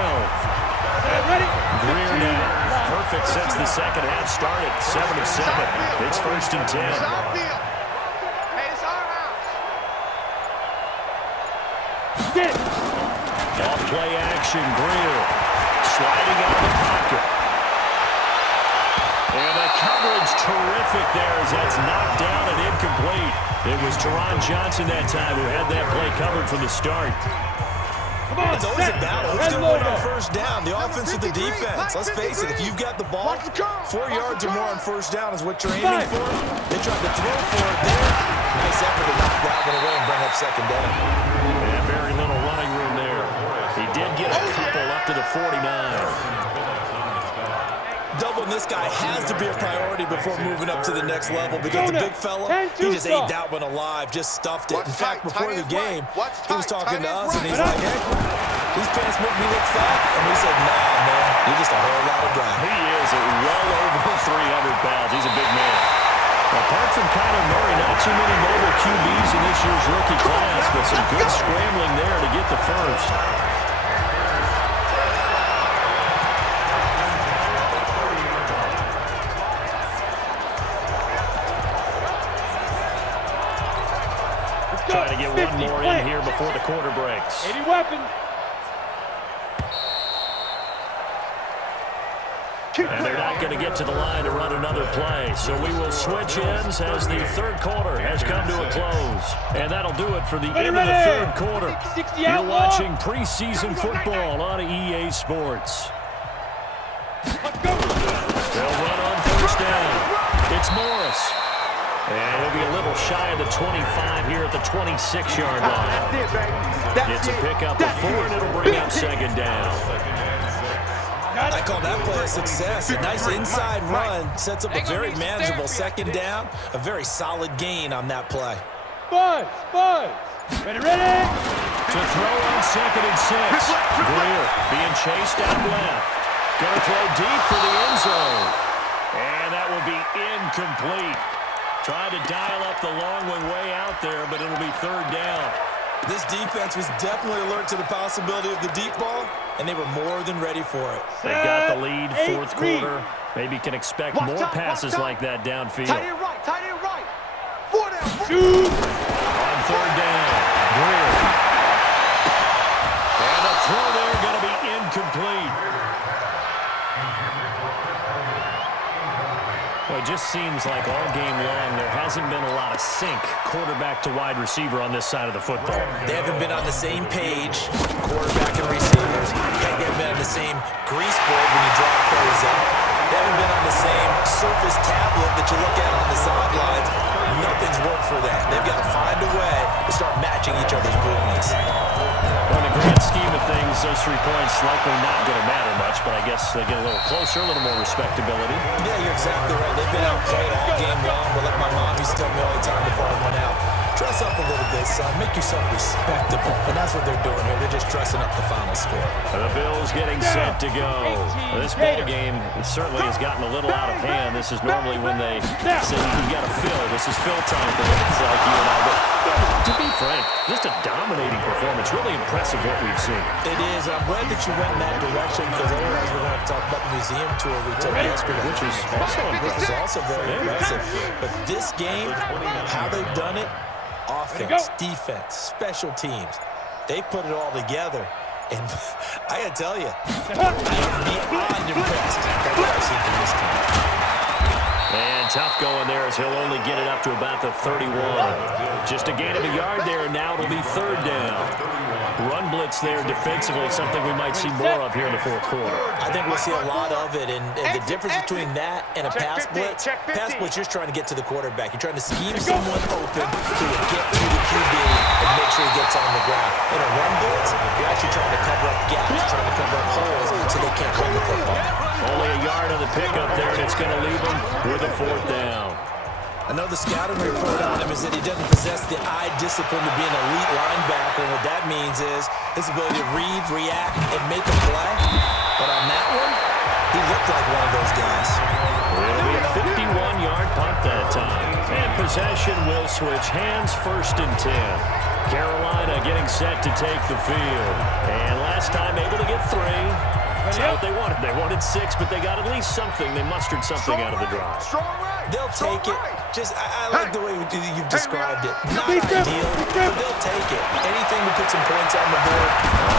Greer now. Perfect since the 2nd half started. 7 of 7. It's 1st and 10. Hey, it's our house. Off play action, Greer. Sliding out of the pocket. And the coverage terrific there as that's knocked down and incomplete. It was Teron Johnson that time who had that play covered from the start. It's always a battle. Who's going to win on 1st down? The offense or the defense? Let's face it, if you've got the ball, 4 yards or more on 1st down is what you're aiming for. They tried to throw for it there. Nice effort to knock that one away and bring up 2nd down. And very little running room there. He did get a couple up to the 49. Doubling this guy has to be a priority before moving up to the next level because the big fella, he just ate that one alive, just stuffed it. In fact, before the game, he was talking to us and he's like, hey, these pants make me look fat. And we said, nah, man, you're just a whole lot of guy. He is well over 300 pounds. He's a big man. Apart from Kyler Murray, not too many mobile QBs in this year's rookie class, but some good scrambling there to get the 1st. Trying to get one more in here before the quarter breaks. 80 weapons. And they're not going to get to the line to run another play. So we will switch ends as the 3rd quarter has come to a close. And that'll do it for the end of the 3rd quarter. You're watching preseason football on EA Sports. They'll run on 1st down. It's Morris. And he'll be a little shy of the 25 here at the 26-yard line. Gets a pickup of 4, and it'll bring up 2nd down. I call that play a success. A nice inside run sets up a very manageable 2nd down. A very solid gain on that play. Buzz. Ready. To throw on 2nd and 6. Greer being chased out left. Going to throw deep for the end zone. And that will be incomplete. Trying to dial up the long way out there, but it'll be 3rd down. This defense was definitely alert to the possibility of the deep ball, and they were more than ready for it. They've got the lead, 4th quarter. Maybe can expect more passes like that downfield. Tight end right. 4 down. Shoot. On 3rd down, Greer. And a throw there going to be incomplete. Well, it just seems like all game long there hasn't been a lot of sync quarterback to wide receiver on this side of the football. They haven't been on the same page, quarterback and receivers. They haven't been on the same grease board when you draw plays up. They haven't been on the same surface tablet that you look at on the sidelines. Nothing's worked for them. They've got to find a way to start matching each other's movements. Well, in the grand scheme of things, those 3 points likely not going to matter much, but I guess they get a little closer, a little more respectability. Yeah, you're exactly right. They've been outplayed all game long, but like my mom used to tell me all the time before I went out, dress up a little bit, son. Make yourself respectable. And that's what they're doing here. They're just dressing up the final score. The Bills getting set to go. This ball game certainly has gotten a little out of hand. This is normally when they say you got to fill. This is fill time for guys like you and I. But to be frank, just a dominating performance. Really impressive what we've seen. It is. I'm glad that you went in that direction because otherwise we're going to talk about the museum tour we took yesterday, Which was also which is impressive. also very impressive. But this game, how they've done it, offense, defense, special teams, they've put it all together. And I got to tell you, I am beyond impressed by what I've seen from this team. And tough going there as he'll only get it up to about the 31. Just a gain of a yard there, and now it'll be 3rd down. Run blitz there defensively, something we might see more of here in the 4th quarter. I think we'll see a lot of it, and the difference between that and a pass blitz, you're trying to get to the quarterback. You're trying to scheme someone open who will get through the QB and make sure he gets on the ground. In a run blitz, you're actually trying to cover up gaps, trying to cover up holes so they can't run the football. Only a yard on the pickup there, and it's going to leave him with a 4th down. I know the scouting report on him is that he doesn't possess the eye discipline to be an elite linebacker. And what that means is his ability to read, react, and make a play. But on that one, he looked like one of those guys. It'll be a 51-yard punt that time. And possession will switch hands, 1st and 10. Carolina getting set to take the field. And last time able to get 3. That's not what they wanted. They wanted 6, but they got at least something. They mustered something out of the drive. They'll take it. Just, I like the way you've described it. Not ideal, but they'll take it. Anything to put some points on the board.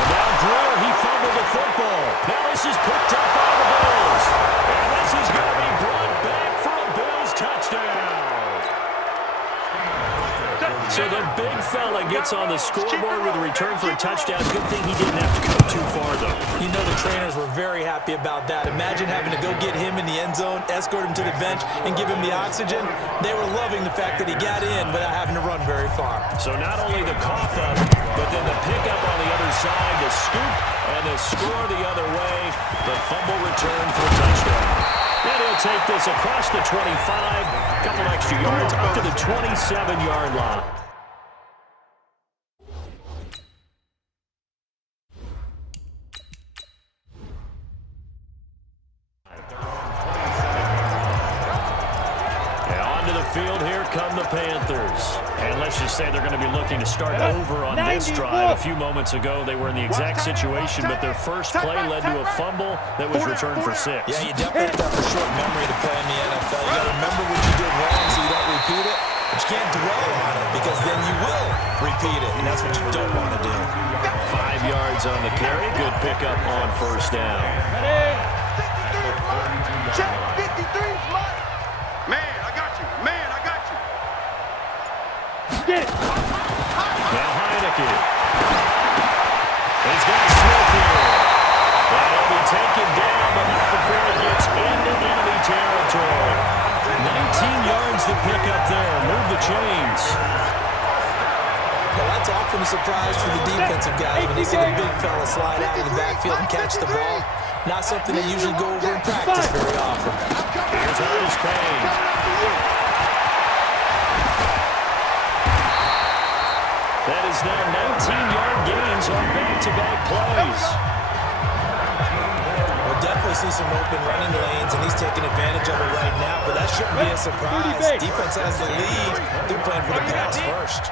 Now Greer, he fumbled the football. Now this is picked up by the Bills. And this is going to be brought back for a Bills touchdown. So the big fella gets on the scoreboard with a return for a touchdown. Good thing he didn't have to go too far, though. You know the trainers were very happy about that. Imagine having to go get him in the end zone, escort him to the bench, and give him the oxygen. They were loving the fact that he got in without having to run very far. So not only the cough up, but then the pickup on the other side, the scoop, and the score the other way. The fumble return for a touchdown. And he'll take this across the 25, a couple extra yards up to the 27-yard line. Field, here come the Panthers. And let's just say they're going to be looking to start over on this drive. A few moments ago, they were in the exact situation, but their first play led to a fumble that was returned for 6. Yeah, you definitely have to have a short memory to play in the NFL. You got to remember what you did wrong so you don't repeat it, but you can't dwell on it because then you will repeat it, and that's what you don't want to do. 5 yards on the carry. Good pickup on 1st down. Check 53, Mike. Man, I got you. Get it. Now Heineke. He's got Smith here. And he'll be taken down, but not before it gets into enemy territory. 19 yards to pick up there. Move the chains. Well, that's often a surprise for the defensive guys when they see the big fella slide out of the backfield and catch the ball. Not something they usually go over in practice very often. Here's Curtis Payne. Panthers now 19-yard gains on back-to-back plays. We'll definitely see some open running lanes, and he's taking advantage of it right now, but that shouldn't be a surprise. Defense has the lead. They're playing for the pass first.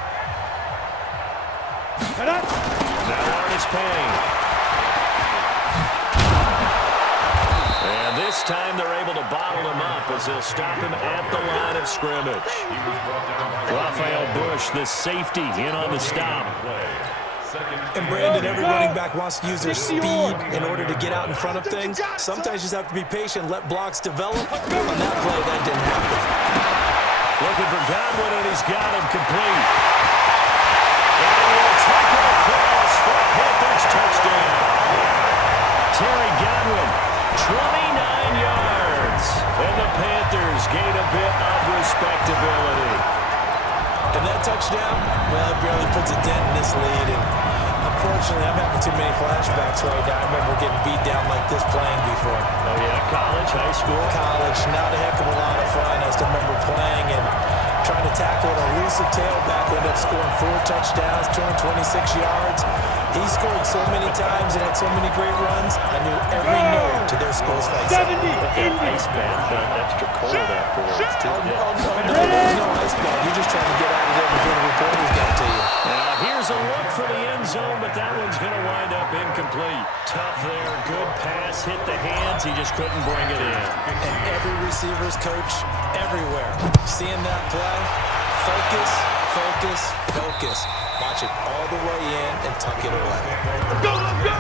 Now Artis Payne. And this time they're able to bottle him up as they'll stop him at the line of scrimmage. Raphael Bush, the safety, in on the stop. And Brandon, every running back wants to use their speed in order to get out in front of things. Sometimes you just have to be patient, let blocks develop. On that play, that didn't happen. Looking for Godwin, and he's got him complete. And he'll take it across for a Panthers touchdown. Terry Godwin, 29 yards. And the Panthers gain a bit of respectability. And that touchdown, well, it barely puts a dent in this lead. And unfortunately, I'm having too many flashbacks right now. I remember getting beat down like this playing before. Oh, yeah, college, high school? College, not a heck of a lot of fun. I still remember playing and trying to tackle an elusive tailback who ended up scoring 4 touchdowns, 226 yards. He scored so many times and had so many great runs, I knew every note to their school's face. 70 That ice bath got extra cold afterwards, too. No, there's no ice bath. You're just trying to get out of there before the reporters got to you. Now, here's a look for the end zone, but that one's going to wind up incomplete. Tough there, good pass, hit the hands. He just couldn't bring it in. And every receiver's coach everywhere. Seeing that play, focus, focus, focus. Watch it all the way in and tuck it away. Let's go, let's go!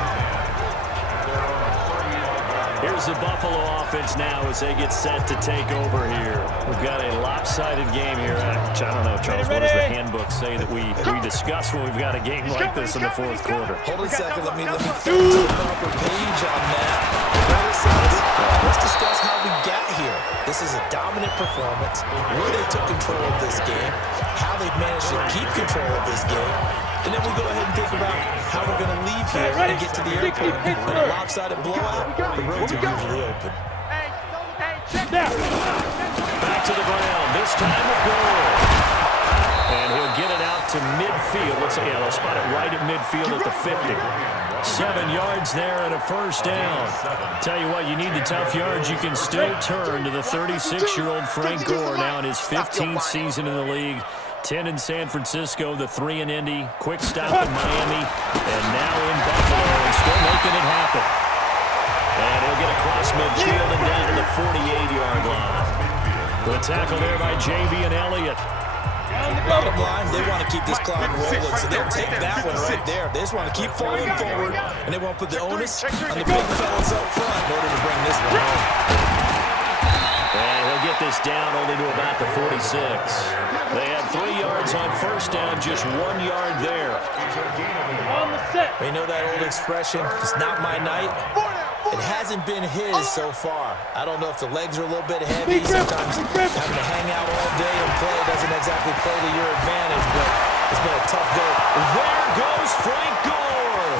Here's the Buffalo offense now as they get set to take over here. We've got a lopsided game here. I don't know, Charles, what does the handbook say that we discuss when we've got a game like this in the fourth quarter? Hold on a second. Let me flip to the proper page on that. What it says, let's discuss how we got here. This is a dominant performance, where they took control of this game, how they've managed to keep control of this game, and then we go ahead and think about how we're going to leave here and get to the airport. In a lopsided blowout, the roads are usually open. Back to the ground, this time with goal. And he'll get it out to midfield. Let's say, they'll spot it right at midfield at the 50. 7 yards there and a first down. Tell you what, you need the tough yards. You can still turn to the 36-year-old Frank Gore now in his 15th season in the league. 10 in San Francisco, the 3 in Indy, quick stop in Miami, and now in Buffalo, and still making it happen. And he'll get across midfield and down to the 48-yard line. The tackle there by J.V. and Elliott. Bottom line, they want to keep this clock rolling, so they'll take that one right there. They just want to keep falling forward, and they won't put the onus on the big fellas up front in order to bring this one home. And he'll get this down only to about the 46. They had 3 yards on first down, just 1 yard there. On the set. You know that old expression, it's not my night? It hasn't been his so far. I don't know if the legs are a little bit heavy. Sometimes having to hang out all day and play doesn't exactly play to your advantage, but it's been a tough go. There goes Frank Gore.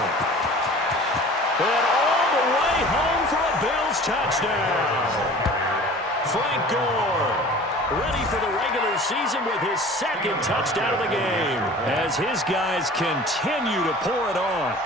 And all the way home for a Bills touchdown. Frank Gore ready for the regular season with his second touchdown of the game as his guys continue to pour it on.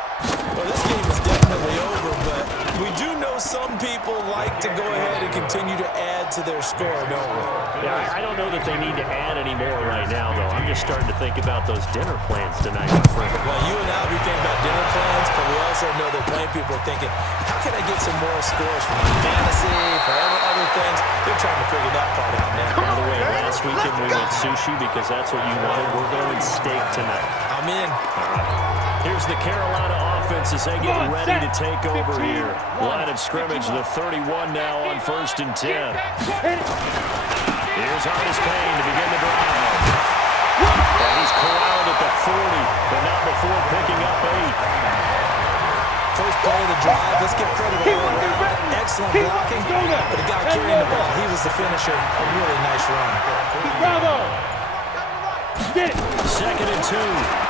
Well, this game is definitely over, but we do know some people like to go ahead and continue to add to their score, don't we? Yeah, I don't know that they need to add any more right now, though. I'm just starting to think about those dinner plans tonight, my friend. Well, you and I, we think about dinner plans, but we also know that plenty of people are thinking, how can I get some more scores for my fantasy, for other things? They're trying to figure that part out now. By the way, last weekend we went sushi because that's what you wanted. We're going steak tonight. I'm in. All right. Here's the Carolina offense as they get ready to take over here. Line of scrimmage, the 31 now on 1st and 10. Here's Artis Payne to begin the drive. And he's corralled at the 40, but not before picking up 8. First play of the drive. Let's give credit all around. Excellent blocking, but the guy carrying the ball, he was the finisher. A really nice run. Bravo! Get it! 2nd and 2.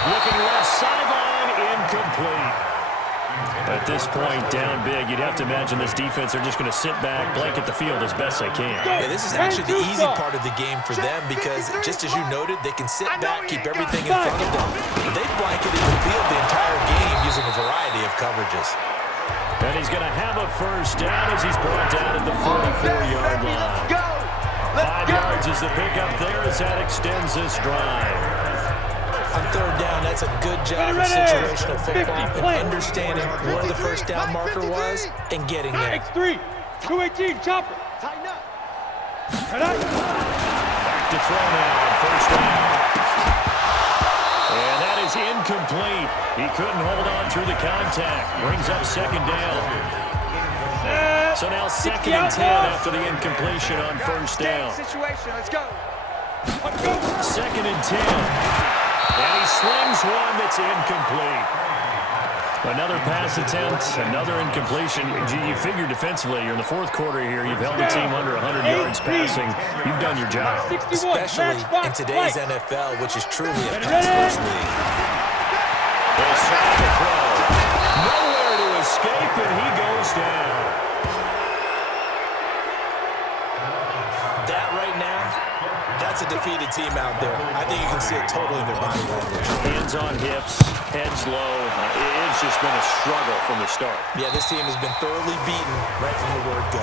Looking left sideline, incomplete. At this point, down big, you'd have to imagine this defense, they're just going to sit back, blanket the field as best they can. Yeah, this is actually the easy part of the game for them because, just as you noted, they can sit back, keep everything in front of them. They blanketed the field the entire game using a variety of coverages. And he's going to have a first down as he's brought down at the 44-yard line. 5 yards is the pickup there as that extends this drive. On third down, that's a good job of situational football and understanding where the first down marker was and getting there. X3, 218, chopper. Tighten up. Back to throw now, first down. And that is incomplete. He couldn't hold on through the contact. Brings up second down. So now second and 10 after the incompletion on first down. Situation, let's go. Second and 10. And he slings one that's incomplete. Another pass attempt, another incompletion. You figure defensively, you're in the fourth quarter here. You've held the team under 100 yards passing. You've done your job. Especially in today's NFL, which is truly a pass-first league. They'll stop the throw. Nowhere to escape, and he goes down. That right now, that's a defeated team out there. I think you can see it totally in their body language. Hands on hips, heads low. It's just been a struggle from the start. Yeah, this team has been thoroughly beaten right from the word go.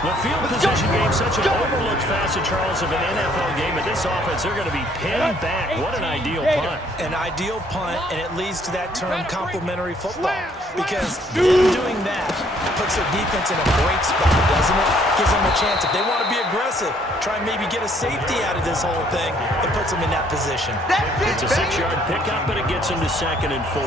The field position game, such an overlooked facet, Charles, of an NFL game. At this offense, they're going to be pinned back. What an ideal punt. An ideal punt, and it leads to that term complementary football. Because them doing that puts their defense in a great spot, doesn't it? Gives them a chance. If they want to be aggressive, try and maybe get a safety out of this whole thing, it puts them in that position. It's a 6-yard pickup, but it gets them to second and 4.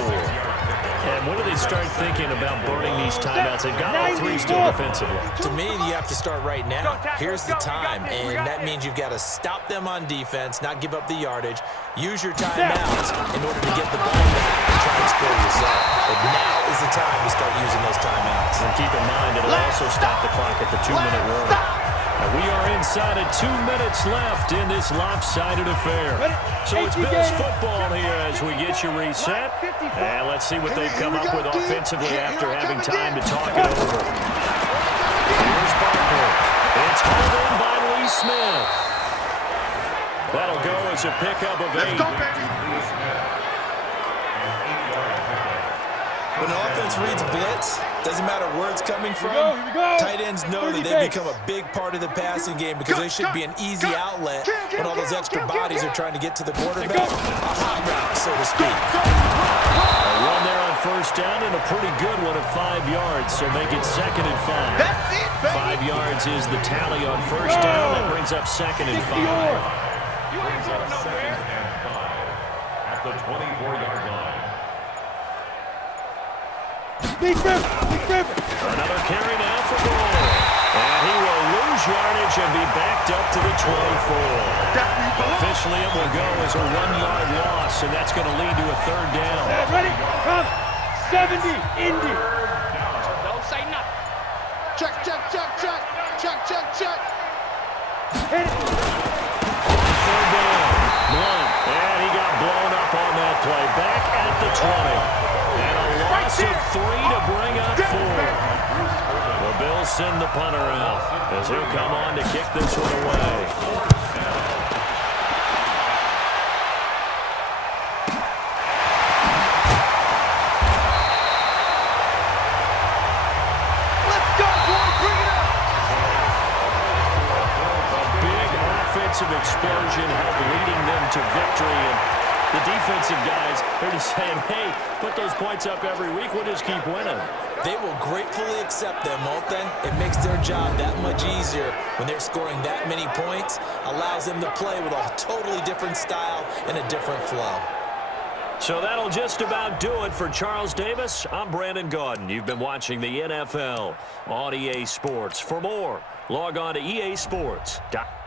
And when do they start thinking about burning these timeouts? They've got all three still defensively. To me, you have to start right now. Here's the time, and that means you've got to stop them on defense, not give up the yardage, use your timeouts in order to get the ball back and try and score yourself. But now is the time to start using those timeouts. And keep in mind, it'll also stop the clock at the 2-minute warning. And we are inside of 2 minutes left in this lopsided affair. So it's Bills football here as we get you reset. And let's see what they've come up with offensively after having time to talk it over. Here's Barker. It's hauled in by Lee Smith. That'll go as a pickup of 8. When the offense reads blitz, doesn't matter where it's coming from, tight ends know that they become a big part of the passing game because they should be an easy outlet when all those extra bodies are trying to get to the quarterback. A hot route, so to speak. A run there on first down and a pretty good one at 5 yards, so make it second and 5. 5 yards is the tally on first down. That brings up second and 5. At the 24-yard line. Another carry now for goal. And he will lose yardage and be backed up to the 24. Officially, it will go as a 1-yard loss, and that's going to lead to a third down. Ready? Come. 70, Indy. Don't say nothing. Check. Hit it. Third down. Blunt. And he got blown up on that play. Back at the 20. And a loss of 3 to bring up 4. The Bills send the punter out as he'll come on to kick this one away. Explosion helped leading them to victory, and the defensive guys are just saying, hey, put those points up every week, we'll just keep winning. They will gratefully accept them, won't they? It makes their job that much easier when they're scoring that many points, allows them to play with a totally different style and a different flow. So that'll just about do it for Charles Davis. I'm Brandon Gaudin. You've been watching the NFL on EA Sports. For more, log on to easports.com.